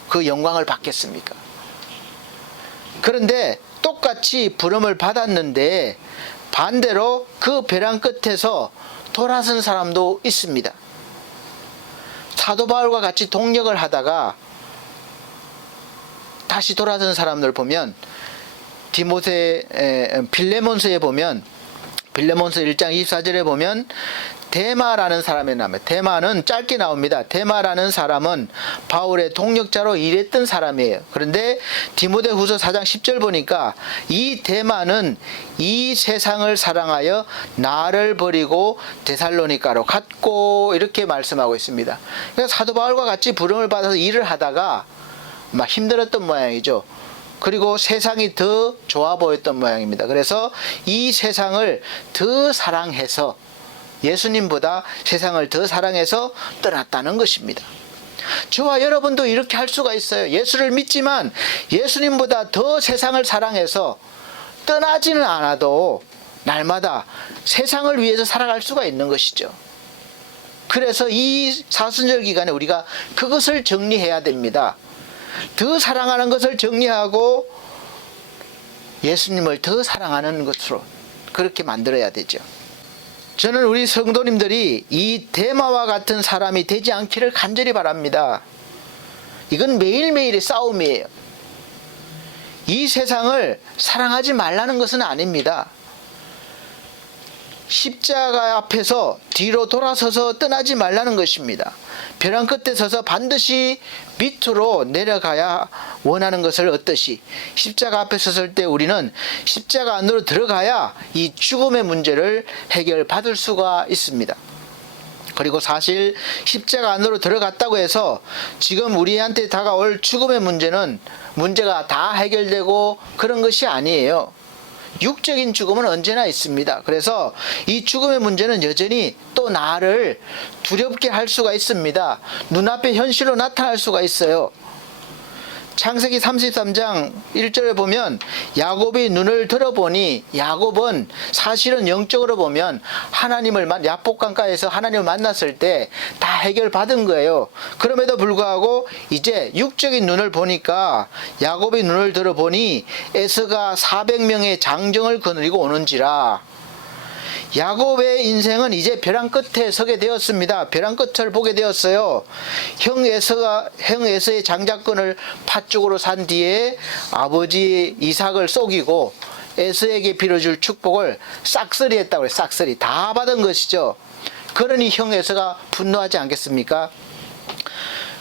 그 영광을 받겠습니까? 그런데 똑같이 부름을 받았는데 반대로 그 벼랑 끝에서 돌아선 사람도 있습니다. 사도 바울과 같이 동력을 하다가 다시 돌아선 사람들 보면 빌레몬서에 보면 빌레몬서 1장 24절에 보면 데마라는 사람이 나옵니다. 데마는 짧게 나옵니다. 데마라는 사람은 바울의 동력자로 일했던 사람이에요. 그런데 디모데후서 4장 10절 보니까 이 데마는 이 세상을 사랑하여 나를 버리고 데살로니가로 갔고 이렇게 말씀하고 있습니다. 그러니까 사도 바울과 같이 부름을 받아서 일을 하다가 막 힘들었던 모양이죠. 그리고 세상이 더 좋아 보였던 모양입니다. 그래서 이 세상을 더 사랑해서 예수님보다 세상을 더 사랑해서 떠났다는 것입니다. 저와 여러분도 이렇게 할 수가 있어요. 예수를 믿지만 예수님보다 더 세상을 사랑해서 떠나지는 않아도 날마다 세상을 위해서 살아갈 수가 있는 것이죠. 그래서 이 사순절 기간에 우리가 그것을 정리해야 됩니다. 더 사랑하는 것을 정리하고 예수님을 더 사랑하는 것으로 그렇게 만들어야 되죠. 저는 우리 성도님들이 이 데마와 같은 사람이 되지 않기를 간절히 바랍니다. 이건 매일매일의 싸움이에요. 이 세상을 사랑하지 말라는 것은 아닙니다. 십자가 앞에서 뒤로 돌아서서 떠나지 말라는 것입니다. 벼랑 끝에 서서 반드시 밑으로 내려가야 원하는 것을 얻듯이 십자가 앞에 섰을 때 우리는 십자가 안으로 들어가야 이 죽음의 문제를 해결받을 수가 있습니다. 그리고 사실 십자가 안으로 들어갔다고 해서 지금 우리한테 다가올 죽음의 문제가 다 해결되고 그런 것이 아니에요. 육적인 죽음은 언제나 있습니다. 그래서 이 죽음의 문제는 여전히 또 나를 두렵게 할 수가 있습니다. 눈앞에 현실로 나타날 수가 있어요. 창세기 33장 1절에 보면 야곱이 눈을 들어보니, 야곱은 사실은 영적으로 보면 야복강가에서 하나님을 만났을 때 다 해결받은 거예요. 그럼에도 불구하고 이제 육적인 눈을 보니까, 야곱이 눈을 들어보니 에서가 400명의 장정을 거느리고 오는지라. 야곱의 인생은 이제 벼랑 끝에 서게 되었습니다. 벼랑 끝을 보게 되었어요. 형 에서의 장자권을 팥죽으로 산 뒤에 아버지 이삭을 속이고 에서에게 빌어줄 축복을 싹쓸이 했다고 해요. 싹쓸이 다 받은 것이죠. 그러니 형 에서가 분노하지 않겠습니까?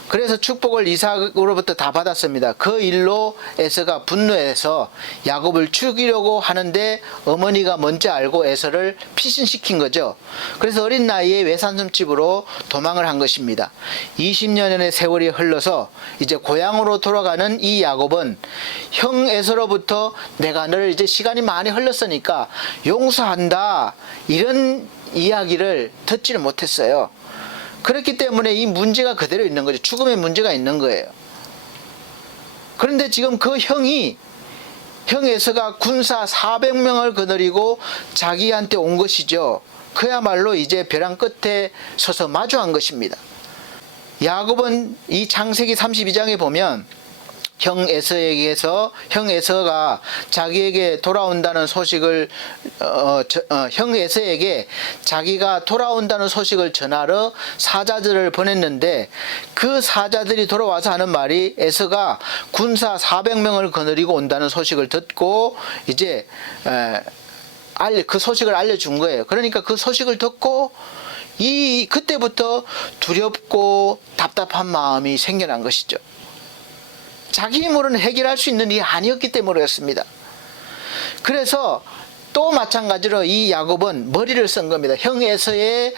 그래서 축복을 이삭으로부터 다 받았습니다. 그 일로 에서가 분노해서 야곱을 죽이려고 하는데 어머니가 뭔지 알고 에서를 피신시킨 거죠. 그래서 어린 나이에 외삼촌집으로 도망을 한 것입니다. 20년의 세월이 흘러서 이제 고향으로 돌아가는 이 야곱은 형 에서로부터 내가 너를 이제 시간이 많이 흘렀으니까 용서한다, 이런 이야기를 듣지를 못했어요. 그렇기 때문에 이 문제가 그대로 있는 거죠. 죽음의 문제가 있는 거예요. 그런데 지금 그 형 에서가 군사 400명을 거느리고 자기한테 온 것이죠. 그야말로 이제 벼랑 끝에 서서 마주한 것입니다. 야곱은 이 창세기 32장에 보면 형 에서가 자기에게 돌아온다는 소식을 형 에서에게 자기가 돌아온다는 소식을 전하러 사자들을 보냈는데, 그 사자들이 돌아와서 하는 말이 에서가 군사 400명을 거느리고 온다는 소식을 듣고 이제 그 소식을 알려준 거예요. 그러니까 그 소식을 듣고 그때부터 두렵고 답답한 마음이 생겨난 것이죠. 자기 힘으로는 해결할 수 있는 일이 아니었기 때문이었습니다. 그래서 또 마찬가지로 이 야곱은 머리를 쓴 겁니다. 형 에서의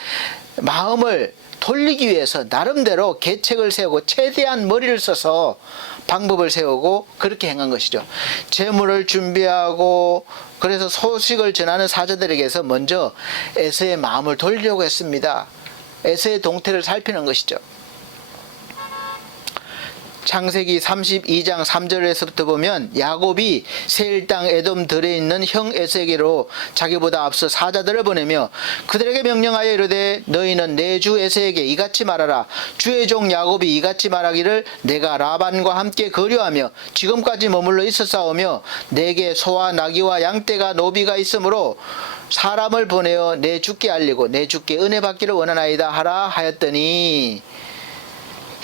마음을 돌리기 위해서 나름대로 계책을 세우고 최대한 머리를 써서 방법을 세우고 그렇게 행한 것이죠. 재물을 준비하고, 그래서 소식을 전하는 사자들에게서 먼저 에서의 마음을 돌리려고 했습니다. 에서의 동태를 살피는 것이죠. 창세기 32장 3절에서부터 보면 야곱이 세일 땅 에돔 들에 있는 형 에서에게로 자기보다 앞서 사자들을 보내며 그들에게 명령하여 이르되 너희는 내 주 에서에게 이같이 말하라. 주의 종 야곱이 이같이 말하기를 내가 라반과 함께 거류하며 지금까지 머물러 있었사오며 내게 소와 나귀와 양떼가 노비가 있으므로 사람을 보내어 내 주께 알리고 내 주께 은혜 받기를 원하나이다 하라 하였더니,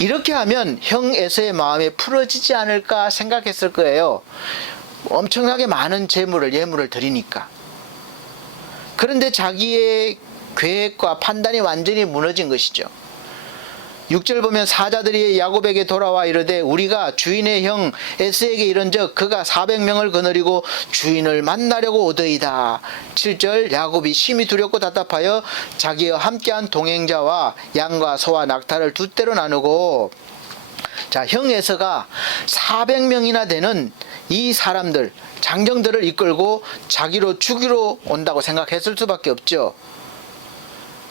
이렇게 하면 형 에서의 마음이 풀어지지 않을까 생각했을 거예요. 엄청나게 많은 예물을 드리니까. 그런데 자기의 계획과 판단이 완전히 무너진 것이죠. 6절 보면 사자들이 야곱에게 돌아와 이르되 우리가 주인의 형 에서에게 이른즉 그가 400명을 거느리고 주인을 만나려고 오더이다. 7절 야곱이 심히 두렵고 답답하여 자기와 함께한 동행자와 양과 소와 낙타를 두 떼로 나누고, 형 에서가 400명이나 되는 이 사람들, 장정들을 이끌고 자기로 죽이러 온다고 생각했을 수밖에 없죠.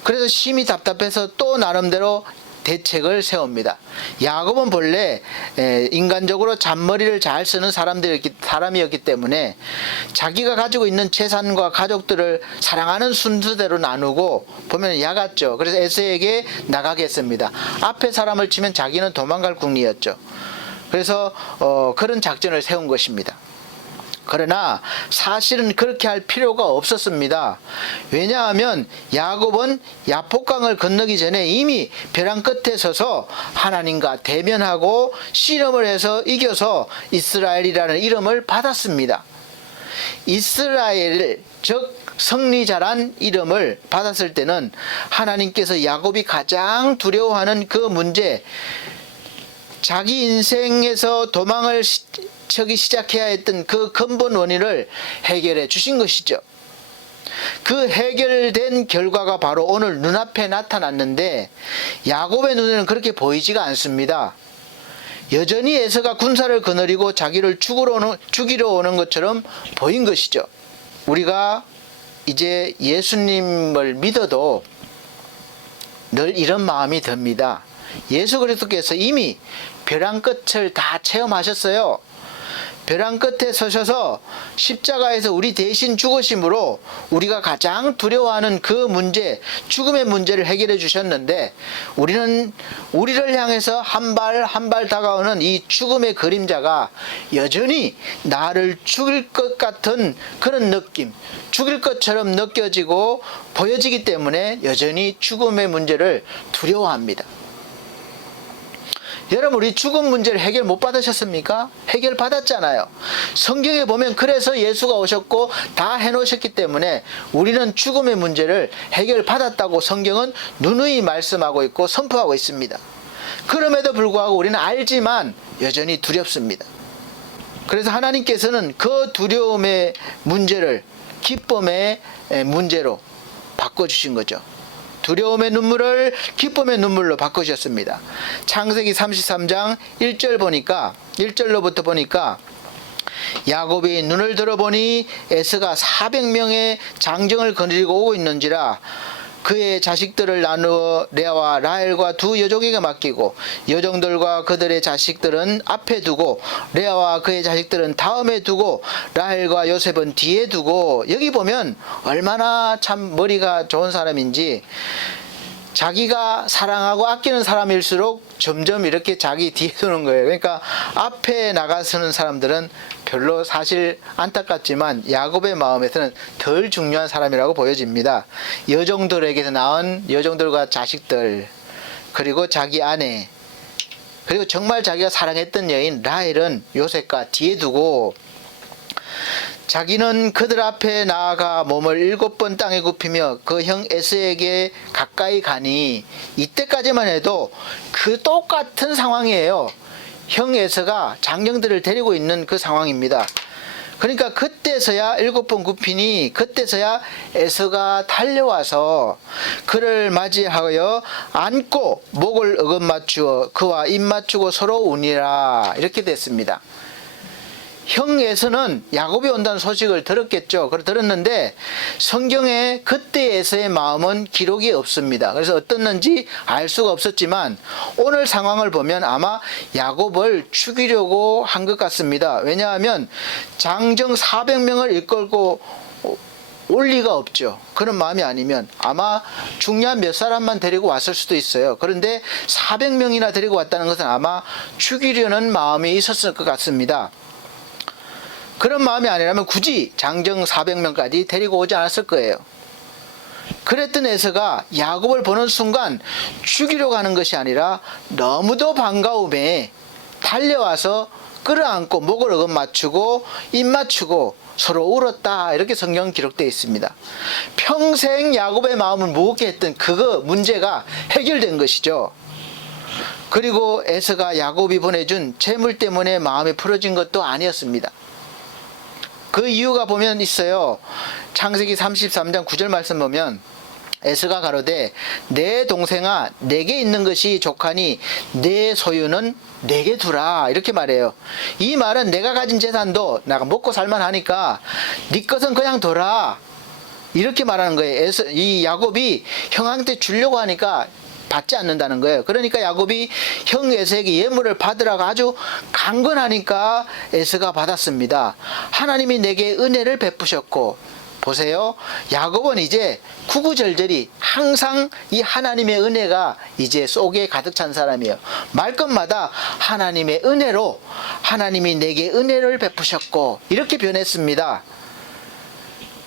그래서 심히 답답해서 또 나름대로 대책을 세웁니다. 야곱은 본래 인간적으로 잔머리를 잘 쓰는 사람이었기 때문에 자기가 가지고 있는 재산과 가족들을 사랑하는 순서대로 나누고, 보면 야 같죠. 그래서 에서에게 나가게 했습니다. 앞에 사람을 치면 자기는 도망갈 궁리였죠. 그래서 그런 작전을 세운 것입니다. 그러나 사실은 그렇게 할 필요가 없었습니다. 왜냐하면 야곱은 야복강을 건너기 전에 이미 벼랑 끝에 서서 하나님과 대면하고 씨름을 해서 이겨서 이스라엘이라는 이름을 받았습니다. 이스라엘 즉 승리자란 이름을 받았을 때는 하나님께서 야곱이 가장 두려워하는 그 문제, 자기 인생에서 도망을 척이 시작해야 했던 그 근본 원인을 해결해 주신 것이죠. 그 해결된 결과가 바로 오늘 눈앞에 나타났는데 야곱의 눈에는 그렇게 보이지가 않습니다. 여전히 에서가 군사를 거느리고 자기를 죽이러 오는 것처럼 보인 것이죠. 우리가 이제 예수님을 믿어도 늘 이런 마음이 듭니다. 예수 그리스도께서 이미 벼랑 끝을 다 체험하셨어요. 벼랑 끝에 서셔서 십자가에서 우리 대신 죽으심으로 우리가 가장 두려워하는 그 문제, 죽음의 문제를 해결해 주셨는데 우리는 우리를 향해서 한 발 한 발 다가오는 이 죽음의 그림자가 여전히 나를 죽일 것 같은 그런 느낌, 죽일 것처럼 느껴지고 보여지기 때문에 여전히 죽음의 문제를 두려워합니다. 여러분, 우리 죽음 문제를 해결 못 받으셨습니까? 해결 받았잖아요. 성경에 보면 그래서 예수가 오셨고 다 해놓으셨기 때문에 우리는 죽음의 문제를 해결 받았다고 성경은 누누이 말씀하고 있고 선포하고 있습니다. 그럼에도 불구하고 우리는 알지만 여전히 두렵습니다. 그래서 하나님께서는 그 두려움의 문제를 기쁨의 문제로 바꿔주신 거죠. 두려움의 눈물을 기쁨의 눈물로 바꾸셨습니다. 창세기 33장 1절로부터 보니까 야곱이 눈을 들어보니 에서가 400명의 장정을 거느리고 오고 있는지라 그의 자식들을 나누어 레아와 라헬과 두 여종에게 맡기고 여종들과 그들의 자식들은 앞에 두고 레아와 그의 자식들은 다음에 두고 라헬과 요셉은 뒤에 두고, 여기 보면 얼마나 참 머리가 좋은 사람인지 자기가 사랑하고 아끼는 사람일수록 점점 이렇게 자기 뒤에 두는 거예요. 그러니까 앞에 나가서는 사람들은 별로 사실 안타깝지만 야곱의 마음에서는 덜 중요한 사람이라고 보여집니다. 여종들에게서 낳은 여종들과 자식들, 그리고 자기 아내, 그리고 정말 자기가 사랑했던 여인 라헬은 요셉과 뒤에 두고 자기는 그들 앞에 나아가 몸을 7번 땅에 굽히며 그 형 에서에게 가까이 가니, 이때까지만 해도 그 똑같은 상황이에요. 형 에서가 장정들을 데리고 있는 그 상황입니다. 그러니까 그때서야 7번 굽히니 그때서야 에서가 달려와서 그를 맞이하여 안고 목을 어긋맞추어 그와 입 맞추고 서로 우니라, 이렇게 됐습니다. 형 에서는 야곱이 온다는 소식을 들었겠죠. 들었는데 성경에 그때 에서의 마음은 기록이 없습니다. 그래서 어떻는지 알 수가 없었지만 오늘 상황을 보면 아마 야곱을 죽이려고 한 것 같습니다. 왜냐하면 장정 400명을 이끌고 올 리가 없죠. 그런 마음이 아니면 아마 중요한 몇 사람만 데리고 왔을 수도 있어요. 그런데 400명이나 데리고 왔다는 것은 아마 죽이려는 마음이 있었을 것 같습니다. 그런 마음이 아니라면 굳이 장정 400명까지 데리고 오지 않았을 거예요. 그랬던 에서가 야곱을 보는 순간 죽이려고 하는 것이 아니라 너무도 반가움에 달려와서 끌어안고 목을 어긋맞추고 입 맞추고 서로 울었다, 이렇게 성경 기록되어 있습니다. 평생 야곱의 마음을 무겁게 했던 그 문제가 해결된 것이죠. 그리고 에서가 야곱이 보내준 재물 때문에 마음이 풀어진 것도 아니었습니다. 그 이유가 보면 있어요. 창세기 33장 9절 말씀 보면 에서가 가로되 내 동생아 내게 있는 것이 족하니 내 소유는 내게 두라, 이렇게 말해요. 이 말은 내가 가진 재산도 내가 먹고 살만하니까 네 것은 그냥 둬라, 이렇게 말하는 거예요. 이 야곱이 형한테 주려고 하니까 받지 않는다는 거예요. 그러니까 야곱이 형 에서에게 예물을 받으라고 아주 강건하니까 에서가 받았습니다. 하나님이 내게 은혜를 베푸셨고, 보세요, 야곱은 이제 구구절절히 항상 이 하나님의 은혜가 이제 속에 가득 찬 사람이에요. 말끝마다 하나님의 은혜로, 하나님이 내게 은혜를 베푸셨고, 이렇게 변했습니다.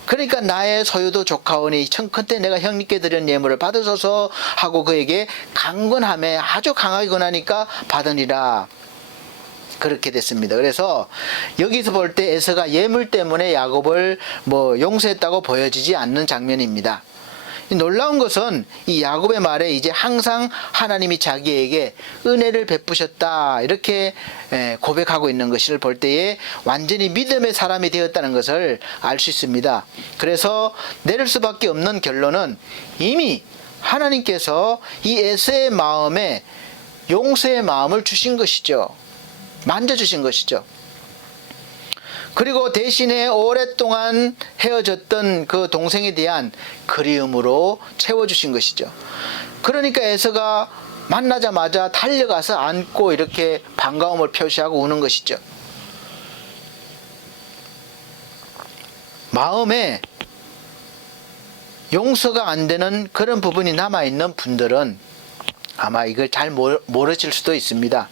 그러니까 나의 소유도 족하오니 청컨대 내가 형님께 드린 예물을 받으소서 하고 그에게 강건함에 아주 강하게 권하니까 받으니라. 그렇게 됐습니다. 그래서 여기서 볼 때 에서가 예물 때문에 야곱을 용서했다고 보여지지 않는 장면입니다. 놀라운 것은 이 야곱의 말에 이제 항상 하나님이 자기에게 은혜를 베푸셨다 이렇게 고백하고 있는 것을 볼 때에 완전히 믿음의 사람이 되었다는 것을 알 수 있습니다. 그래서 내릴 수밖에 없는 결론은 이미 하나님께서 이 에서의 마음에 용서의 마음을 주신 것이죠. 만져주신 것이죠. 그리고 대신에 오랫동안 헤어졌던 그 동생에 대한 그리움으로 채워주신 것이죠. 그러니까 에서가 만나자마자 달려가서 안고 이렇게 반가움을 표시하고 우는 것이죠. 마음에 용서가 안 되는 그런 부분이 남아있는 분들은 아마 이걸 잘 모르실 수도 있습니다.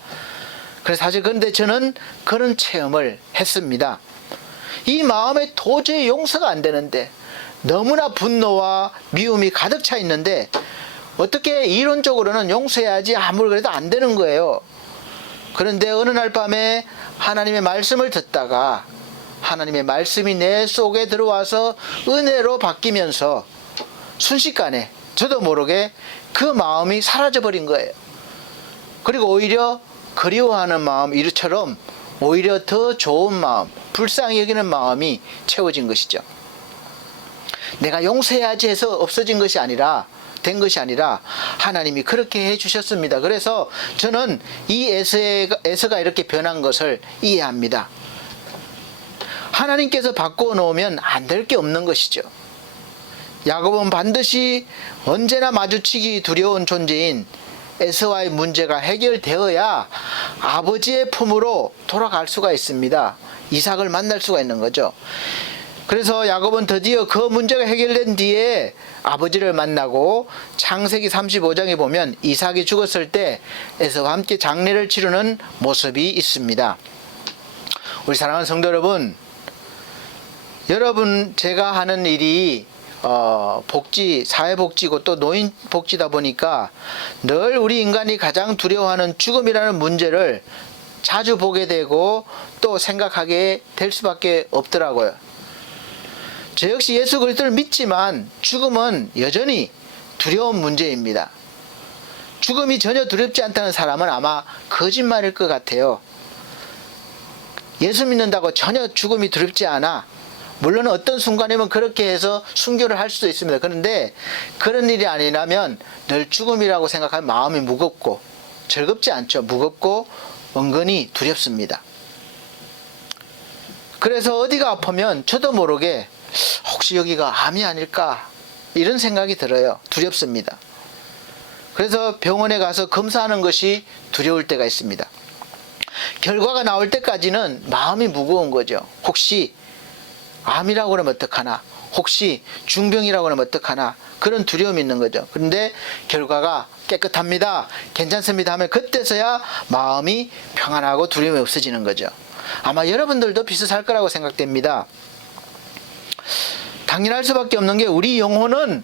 그래서 사실 그런데 저는 그런 체험을 했습니다. 이 마음에 도저히 용서가 안 되는데 너무나 분노와 미움이 가득 차 있는데 어떻게 이론적으로는 용서해야지 아무리 그래도 안 되는 거예요. 그런데 어느 날 밤에 하나님의 말씀을 듣다가 하나님의 말씀이 내 속에 들어와서 은혜로 바뀌면서 순식간에 저도 모르게 그 마음이 사라져버린 거예요. 그리고 오히려 그리워하는 마음, 이처럼 오히려 더 좋은 마음, 불쌍히 여기는 마음이 채워진 것이죠. 내가 용서해야지 해서 없어진 것이 아니라, 된 것이 아니라 하나님이 그렇게 해주셨습니다. 그래서 저는 이 에서가 이렇게 변한 것을 이해합니다. 하나님께서 바꿔 놓으면 안 될 게 없는 것이죠. 야곱은 반드시 언제나 마주치기 두려운 존재인 에서와의 문제가 해결되어야 아버지의 품으로 돌아갈 수가 있습니다. 이삭을 만날 수가 있는 거죠. 그래서 야곱은 드디어 그 문제가 해결된 뒤에 아버지를 만나고 창세기 35장에 보면 이삭이 죽었을 때 에서와 함께 장례를 치르는 모습이 있습니다. 우리 사랑하는 성도 여러분 제가 하는 일이 사회복지고 또 노인복지다 보니까 늘 우리 인간이 가장 두려워하는 죽음이라는 문제를 자주 보게 되고 또 생각하게 될 수밖에 없더라고요. 저 역시 예수 그리스도를 믿지만 죽음은 여전히 두려운 문제입니다. 죽음이 전혀 두렵지 않다는 사람은 아마 거짓말일 것 같아요. 예수 믿는다고 전혀 죽음이 두렵지 않아. 물론 어떤 순간이면 그렇게 해서 순교를 할 수도 있습니다. 그런데 그런 일이 아니라면 늘 죽음이라고 생각하면 마음이 무겁고 즐겁지 않죠. 무겁고 은근히 두렵습니다. 그래서 어디가 아프면 저도 모르게 혹시 여기가 암이 아닐까 이런 생각이 들어요. 두렵습니다. 그래서 병원에 가서 검사하는 것이 두려울 때가 있습니다. 결과가 나올 때까지는 마음이 무거운 거죠. 혹시 암이라고 그러면 어떡하나, 혹시 중병이라고 그러면 어떡하나, 그런 두려움이 있는 거죠. 그런데 결과가 깨끗합니다, 괜찮습니다 하면 그때서야 마음이 평안하고 두려움이 없어지는 거죠. 아마 여러분들도 비슷할 거라고 생각됩니다. 당연할 수밖에 없는 게 우리 영혼은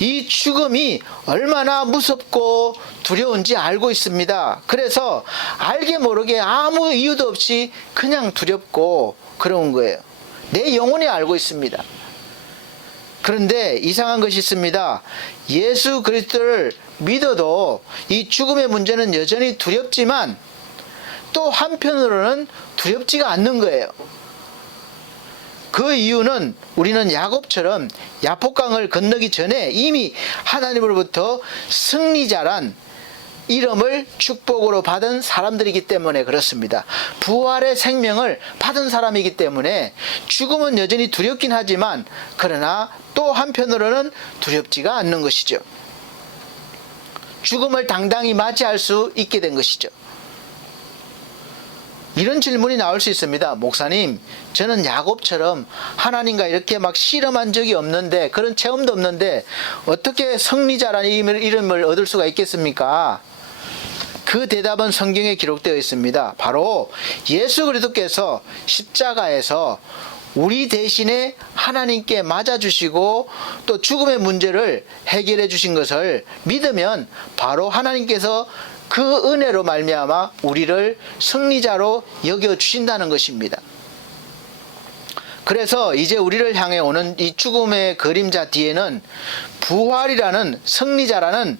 이 죽음이 얼마나 무섭고 두려운지 알고 있습니다. 그래서 알게 모르게 아무 이유도 없이 그냥 두렵고 그런 거예요. 내 영혼이 알고 있습니다. 그런데 이상한 것이 있습니다. 예수 그리스도를 믿어도 이 죽음의 문제는 여전히 두렵지만 또 한편으로는 두렵지가 않는 거예요. 그 이유는 우리는 야곱처럼 야복강을 건너기 전에 이미 하나님으로부터 승리자란 이름을 축복으로 받은 사람들이기 때문에 그렇습니다. 부활의 생명을 받은 사람이기 때문에 죽음은 여전히 두렵긴 하지만 그러나 또 한편으로는 두렵지가 않는 것이죠. 죽음을 당당히 맞이할 수 있게 된 것이죠. 이런 질문이 나올 수 있습니다. 목사님, 저는 야곱처럼 하나님과 이렇게 막 실험한 적이 없는데, 그런 체험도 없는데 어떻게 승리자라는 이름을 얻을 수가 있겠습니까? 그 대답은 성경에 기록되어 있습니다. 바로 예수 그리스도께서 십자가에서 우리 대신에 하나님께 맞아주시고 또 죽음의 문제를 해결해 주신 것을 믿으면 바로 하나님께서 그 은혜로 말미암아 우리를 승리자로 여겨 주신다는 것입니다. 그래서 이제 우리를 향해 오는 이 죽음의 그림자 뒤에는 부활이라는 승리자라는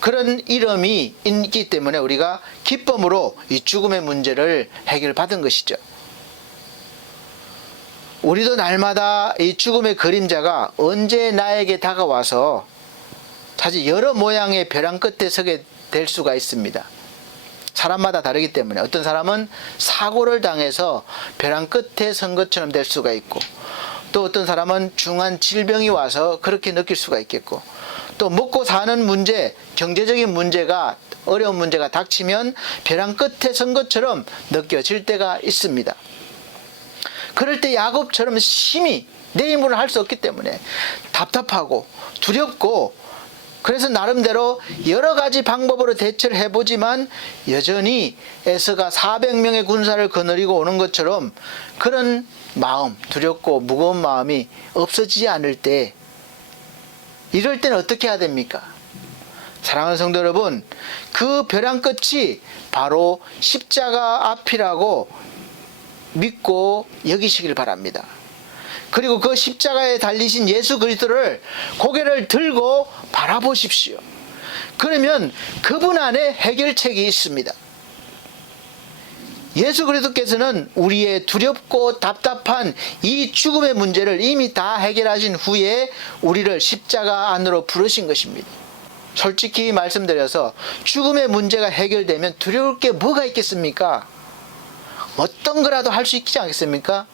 그런 이름이 있기 때문에 우리가 기쁨으로 이 죽음의 문제를 해결받은 것이죠. 우리도 날마다 이 죽음의 그림자가 언제 나에게 다가와서 사실 여러 모양의 벼랑 끝에 서게 될 수가 있습니다. 사람마다 다르기 때문에 어떤 사람은 사고를 당해서 벼랑 끝에 선 것처럼 될 수가 있고, 또 어떤 사람은 중한 질병이 와서 그렇게 느낄 수가 있겠고, 또 먹고 사는 문제, 경제적인 문제가, 어려운 문제가 닥치면 벼랑 끝에 선 것처럼 느껴질 때가 있습니다. 그럴 때 야곱처럼 심히 내 힘으로 할 수 없기 때문에 답답하고 두렵고, 그래서 나름대로 여러 가지 방법으로 대처를 해보지만 여전히 에서가 400명의 군사를 거느리고 오는 것처럼 그런 마음, 두렵고 무거운 마음이 없어지지 않을 때, 이럴 때는 어떻게 해야 됩니까? 사랑하는 성도 여러분, 그 벼랑 끝이 바로 십자가 앞이라고 믿고 여기시길 바랍니다. 그리고 그 십자가에 달리신 예수 그리스도를 고개를 들고 바라보십시오. 그러면 그분 안에 해결책이 있습니다. 예수 그리스도께서는 우리의 두렵고 답답한 이 죽음의 문제를 이미 다 해결하신 후에 우리를 십자가 안으로 부르신 것입니다. 솔직히 말씀드려서 죽음의 문제가 해결되면 두려울 게 뭐가 있겠습니까? 어떤 거라도 할 수 있지 않겠습니까?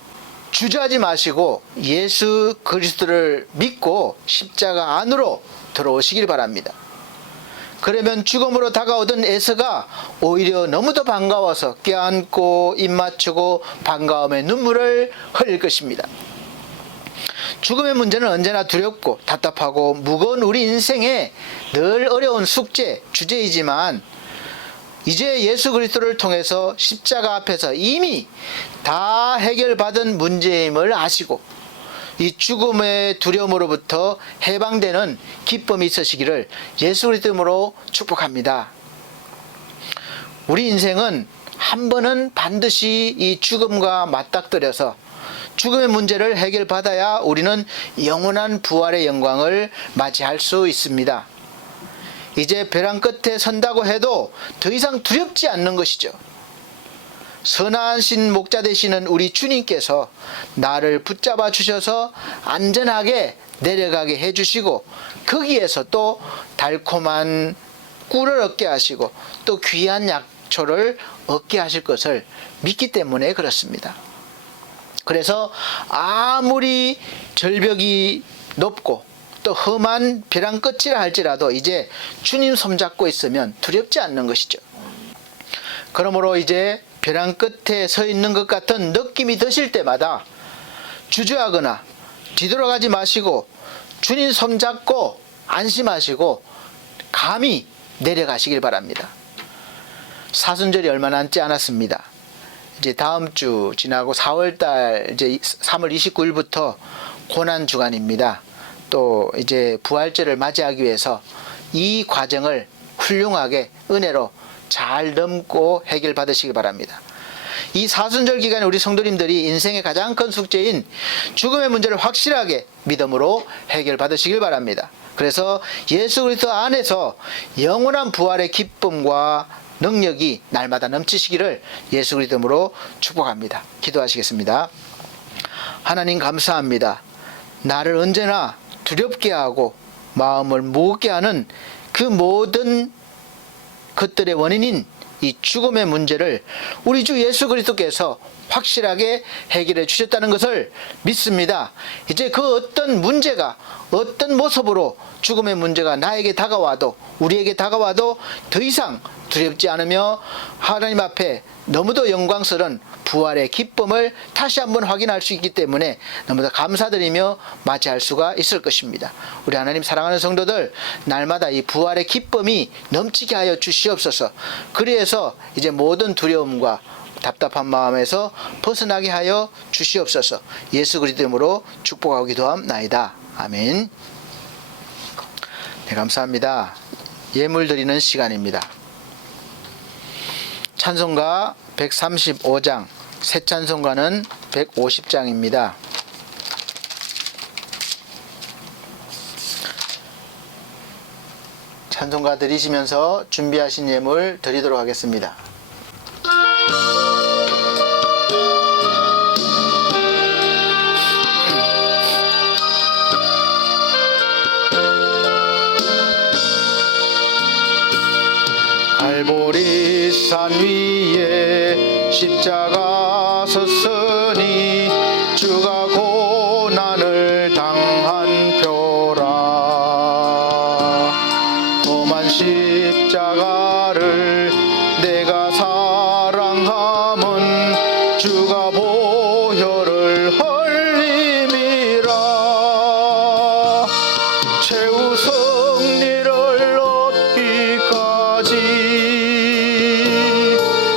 주저하지 마시고 예수 그리스도를 믿고 십자가 안으로 들어오시길 바랍니다. 그러면 죽음으로 다가오던 에서가 오히려 너무도 반가워서 껴안고 입 맞추고 반가움의 눈물을 흘릴 것입니다. 죽음의 문제는 언제나 두렵고 답답하고 무거운 우리 인생에 늘 어려운 숙제, 주제이지만 이제 예수 그리스도를 통해서 십자가 앞에서 이미 다 해결받은 문제임을 아시고 이 죽음의 두려움으로부터 해방되는 기쁨이 있으시기를 예수 그리스도 이름으로 축복합니다. 우리 인생은 한 번은 반드시 이 죽음과 맞닥뜨려서 죽음의 문제를 해결받아야 우리는 영원한 부활의 영광을 맞이할 수 있습니다. 이제 벼랑 끝에 선다고 해도 더 이상 두렵지 않는 것이죠. 선하신 목자 되시는 우리 주님께서 나를 붙잡아 주셔서 안전하게 내려가게 해주시고, 거기에서 또 달콤한 꿀을 얻게 하시고 또 귀한 약초를 얻게 하실 것을 믿기 때문에 그렇습니다. 그래서 아무리 절벽이 높고 또 험한 벼랑 끝이라 할지라도 이제 주님 손잡고 있으면 두렵지 않는 것이죠. 그러므로 이제 벼랑 끝에 서 있는 것 같은 느낌이 드실 때마다 주저하거나 뒤돌아가지 마시고 주님 손잡고 안심하시고 감히 내려가시길 바랍니다. 사순절이 얼마 남지 않았습니다. 이제 다음 주 지나고 4월달 이제 3월 29일부터 고난 주간입니다. 또 이제 부활절을 맞이하기 위해서 이 과정을 훌륭하게 은혜로 잘 넘고 해결받으시기 바랍니다. 이 사순절 기간에 우리 성도님들이 인생의 가장 큰 숙제인 죽음의 문제를 확실하게 믿음으로 해결받으시길 바랍니다. 그래서 예수 그리스도 안에서 영원한 부활의 기쁨과 능력이 날마다 넘치시기를 예수 그리스도 이름으로 축복합니다. 기도하시겠습니다. 하나님 감사합니다. 나를 언제나 두렵게 하고 마음을 무겁게 하는 그 모든 것들의 원인인 이 죽음의 문제를 우리 주 예수 그리스도께서 확실하게 해결해 주셨다는 것을 믿습니다. 이제 그 어떤 문제가 어떤 모습으로 죽음의 문제가 나에게 다가와도 우리에게 다가와도 더 이상 두렵지 않으며 하나님 앞에 너무도 영광스러운 부활의 기쁨을 다시 한번 확인할 수 있기 때문에 너무도 감사드리며 맞이할 수가 있을 것입니다. 우리 하나님 사랑하는 성도들, 날마다 이 부활의 기쁨이 넘치게 하여 주시옵소서. 그래서 이제 모든 두려움과 답답한 마음에서 벗어나게 하여 주시옵소서. 예수 그리스도 이름으로 축복하고 기도함나이다. 아멘. 네, 감사합니다. 예물 드리는 시간입니다. 찬송가 135장, 새 찬송가는 150장입니다. 찬송가 드리시면서 준비하신 예물 드리도록 하겠습니다. 갈보리산 위에 십자가 섰으니 주가 고난을 당한 표라. 험한 십자가를 내가 사랑함은 주가 보혈을 흘림이라. 최후 승리를 얻기까지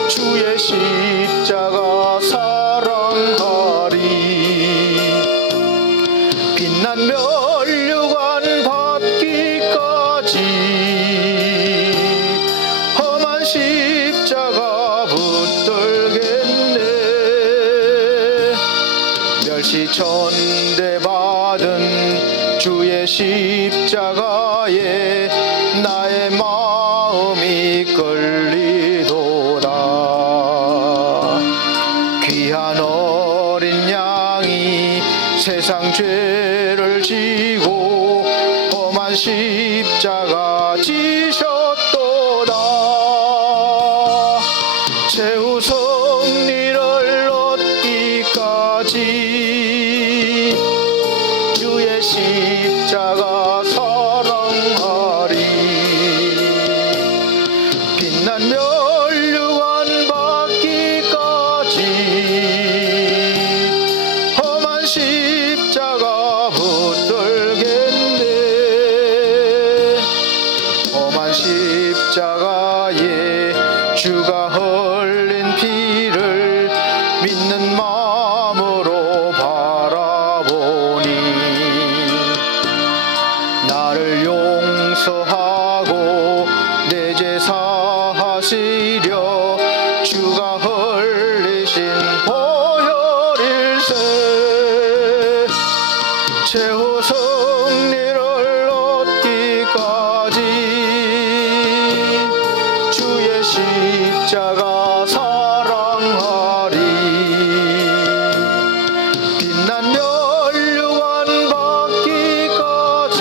주의 십자가 사랑하리. 빛난 면류관 받기까지 험한 십자가 붙들겠네. 멸시천대 받은 주의 십자가에 나의 마음이 끌리도다. 귀한 어린 양이 세상 죄를 지고 험한 십자가 지셨도다. 최후 승리를 얻기까지 주의 십자가 사랑하리. 빛난 면류관 받기까지 험한 십자가 붙들겠네. 험한 십자가에 주가 흘린 피를 믿는 마음으로 바라보니 나를 용서하고 내 죄 사하시려 주가 흘리신 보혈일세. 최후 승리를 얻기까지 주의 십자가 사랑하리. 빛난 면류관 받기까지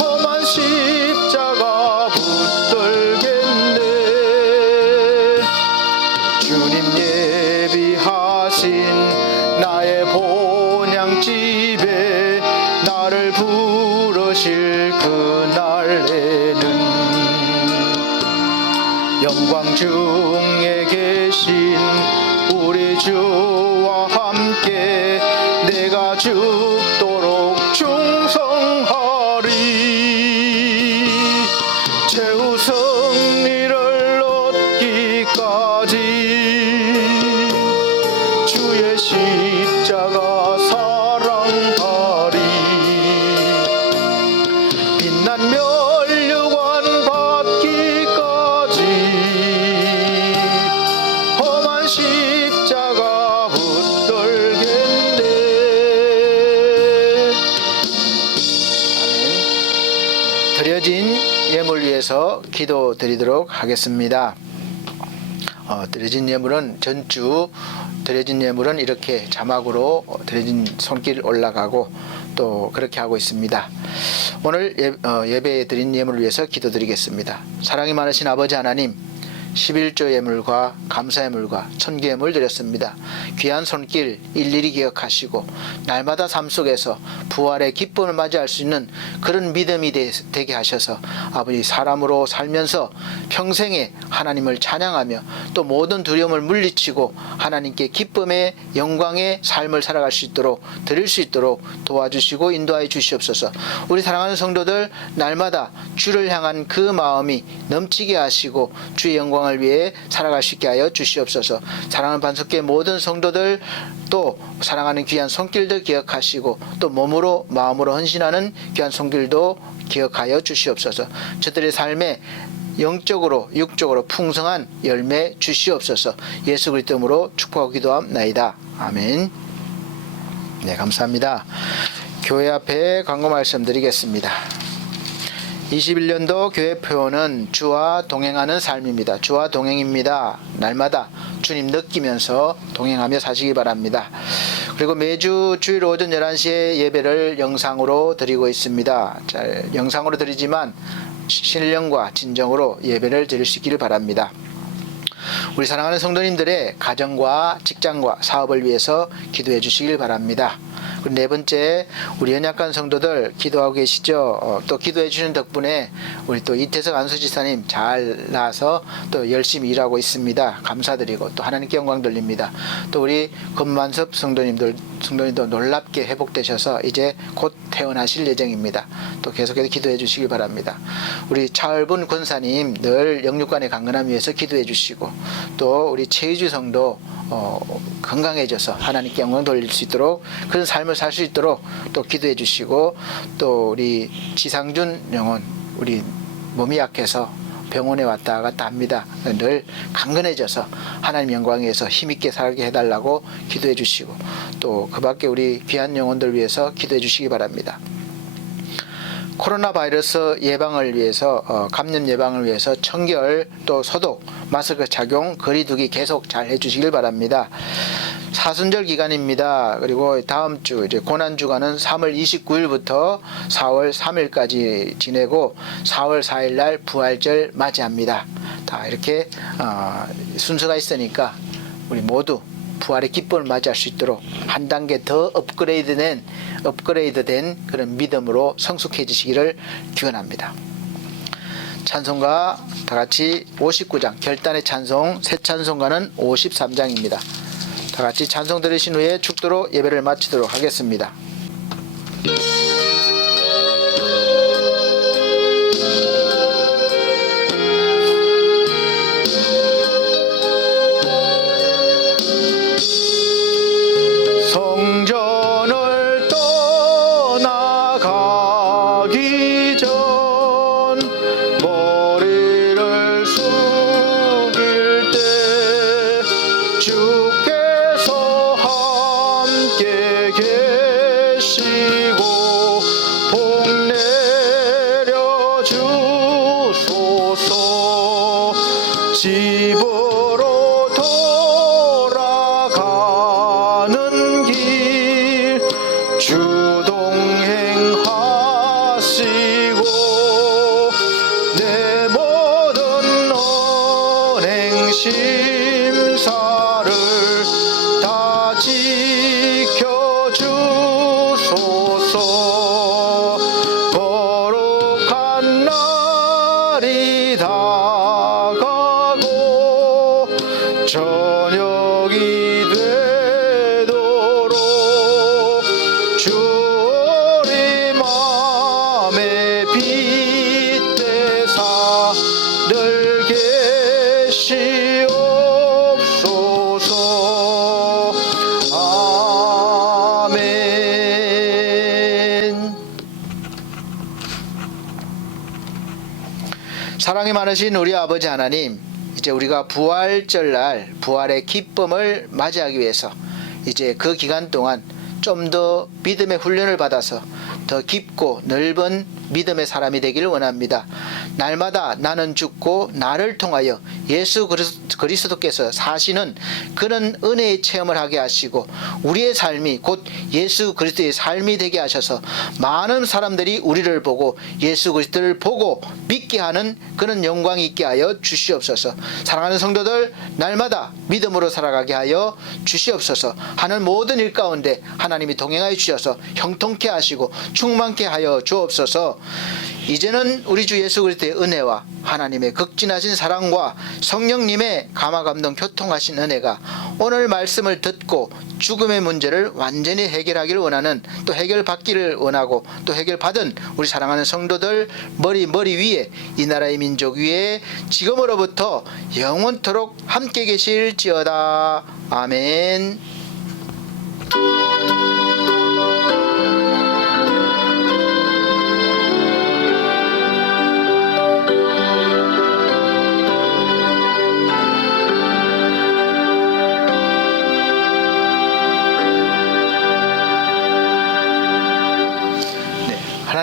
험한 십자가 붙들겠네. 주님 예비하신 나의 본향집에 나를 부르실 그날에는 영광 중에 계신 우리 주와 함께 내가 죽도록 충성하리. 최후 승리를 얻기까지 주의 십자가 사랑하리. 빛난 면류관 받기까지 험한 십자가 붙들겠네. 아멘. 드려진 예물 위해서 기도 드리도록 하겠습니다. 드려진 예물은 전주 드려진 예물은 이렇게 자막으로 드려진 손길 올라가고 또 그렇게 하고 있습니다. 오늘 예배에 드린 예물을 위해서 기도드리겠습니다. 사랑이 많으신 아버지 하나님, 11조 예물과 감사 예물과 천기 예물 드렸습니다. 귀한 손길 일일이 기억하시고 날마다 삶 속에서 부활의 기쁨을 맞이할 수 있는 그런 믿음이 되게 하셔서 아버지 사람으로 살면서 평생에 하나님을 찬양하며 또 모든 두려움을 물리치고 하나님께 기쁨의 영광의 삶을 살아갈 수 있도록 드릴 수 있도록 도와주시고 인도하여 주시옵소서. 우리 사랑하는 성도들 날마다 주를 향한 그 마음이 넘치게 하시고 주의 영광을 위해 살아갈 수 있게 하여 주시옵소서. 사랑하는 반석교회 모든 성도들 또 사랑하는 귀한 손길들 기억하시고 또 몸으로 마음으로 헌신하는 귀한 손길도 기억하여 주시옵소서. 저들의 삶에 영적으로 육적으로 풍성한 열매 주시옵소서. 예수 그리스도 이름으로 축복하고 기도함나이다. 아멘. 네, 감사합니다. 교회 앞에 광고 말씀드리겠습니다. 21년도 교회 표어는 주와 동행하는 삶입니다. 주와 동행입니다. 날마다 주님 느끼면서 동행하며 사시기 바랍니다. 그리고 매주 주일 오전 11시에 예배를 영상으로 드리고 있습니다. 영상으로 드리지만 신령과 진정으로 예배를 드릴 수 있기를 바랍니다. 우리 사랑하는 성도님들의 가정과 직장과 사업을 위해서 기도해 주시길 바랍니다. 그리고 네 번째, 우리 연약한 성도들 기도하고 계시죠? 또 기도해 주시는 덕분에 우리 또 이태석 안수지사님 잘 나와서 또 열심히 일하고 있습니다. 감사드리고 또 하나님께 영광 돌립니다. 또 우리 금만섭 성도님도 놀랍게 회복되셔서 이제 곧 퇴원하실 예정입니다. 또 계속해서 기도해 주시길 바랍니다. 우리 차을분 권사님 늘 영육간의 강건함 위해서 기도해 주시고, 또 우리 최유주 성도 건강해져서 하나님께 영광 돌릴 수 있도록 그런 삶을 살 수 있도록 또 기도해 주시고, 또 우리 지상준 영혼 우리 몸이 약해서 병원에 왔다 갔다 합니다. 늘 강건해져서 하나님 영광 위해서 힘있게 살게 해달라고 기도해 주시고, 또 그 밖에 우리 귀한 영혼들 위해서 기도해 주시기 바랍니다. 코로나 바이러스 예방을 위해서 감염 예방을 위해서 청결 또 소독 마스크 착용 거리두기 계속 잘 해주시길 바랍니다. 사순절 기간입니다. 그리고 다음 주 이제 고난 주간은 3월 29일부터 4월 3일까지 지내고 4월 4일 날 부활절 맞이합니다. 다 이렇게 순서가 있으니까 우리 모두 부활의 기쁨을 맞이할 수 있도록 한 단계 더 업그레이드된 그런 믿음으로 성숙해지시기를 기원합니다. 찬송가 다 같이 59장 결단의 찬송 새 찬송가는 53장입니다. 다 같이 찬송 들으신 후에 축도로 예배를 마치도록 하겠습니다. 성전을 떠나가기 전 머리를 숙일 때 주께서 함께 계시고 복 내려 주소서. 집으로 돌아가는 길 주동행하시고 내 모든 언행 심사를 다 지켜주소서. 거룩한 날이 다가고 저녁이 되도록 주 우리 맘에 빗대사 늘 계시옵소서. 아멘. 사랑이 많으신 우리 아버지 하나님, 이제 우리가 부활절날 부활의 기쁨을 맞이하기 위해서 이제 그 기간 동안 좀 더 믿음의 훈련을 받아서 더 깊고 넓은 믿음의 사람이 되기를 원합니다. 날마다 나는 죽고 나를 통하여 예수 그리스도께서 사시는 그런 은혜의 체험을 하게 하시고 우리의 삶이 곧 예수 그리스도의 삶이 되게 하셔서 많은 사람들이 우리를 보고 예수 그리스도를 보고 믿게 하는 그런 영광이 있게 하여 주시옵소서. 사랑하는 성도들 날마다 믿음으로 살아가게 하여 주시옵소서. 하는 모든 일 가운데 하나님이 동행하여 주셔서 형통케 하시고 충만케 하여 주옵소서. 이제는 우리 주 예수 그리스도의 은혜와 하나님의 극진하신 사랑과 성령님의 감화감동 교통하신 은혜가 오늘 말씀을 듣고 죽음의 문제를 완전히 해결하기를 원하는, 또 해결받기를 원하고 또 해결받은 우리 사랑하는 성도들 머리 위에 이 나라의 민족 위에 지금으로부터 영원토록 함께 계실지어다. 아멘.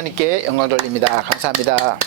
하나님께 영광 돌립니다. 감사합니다.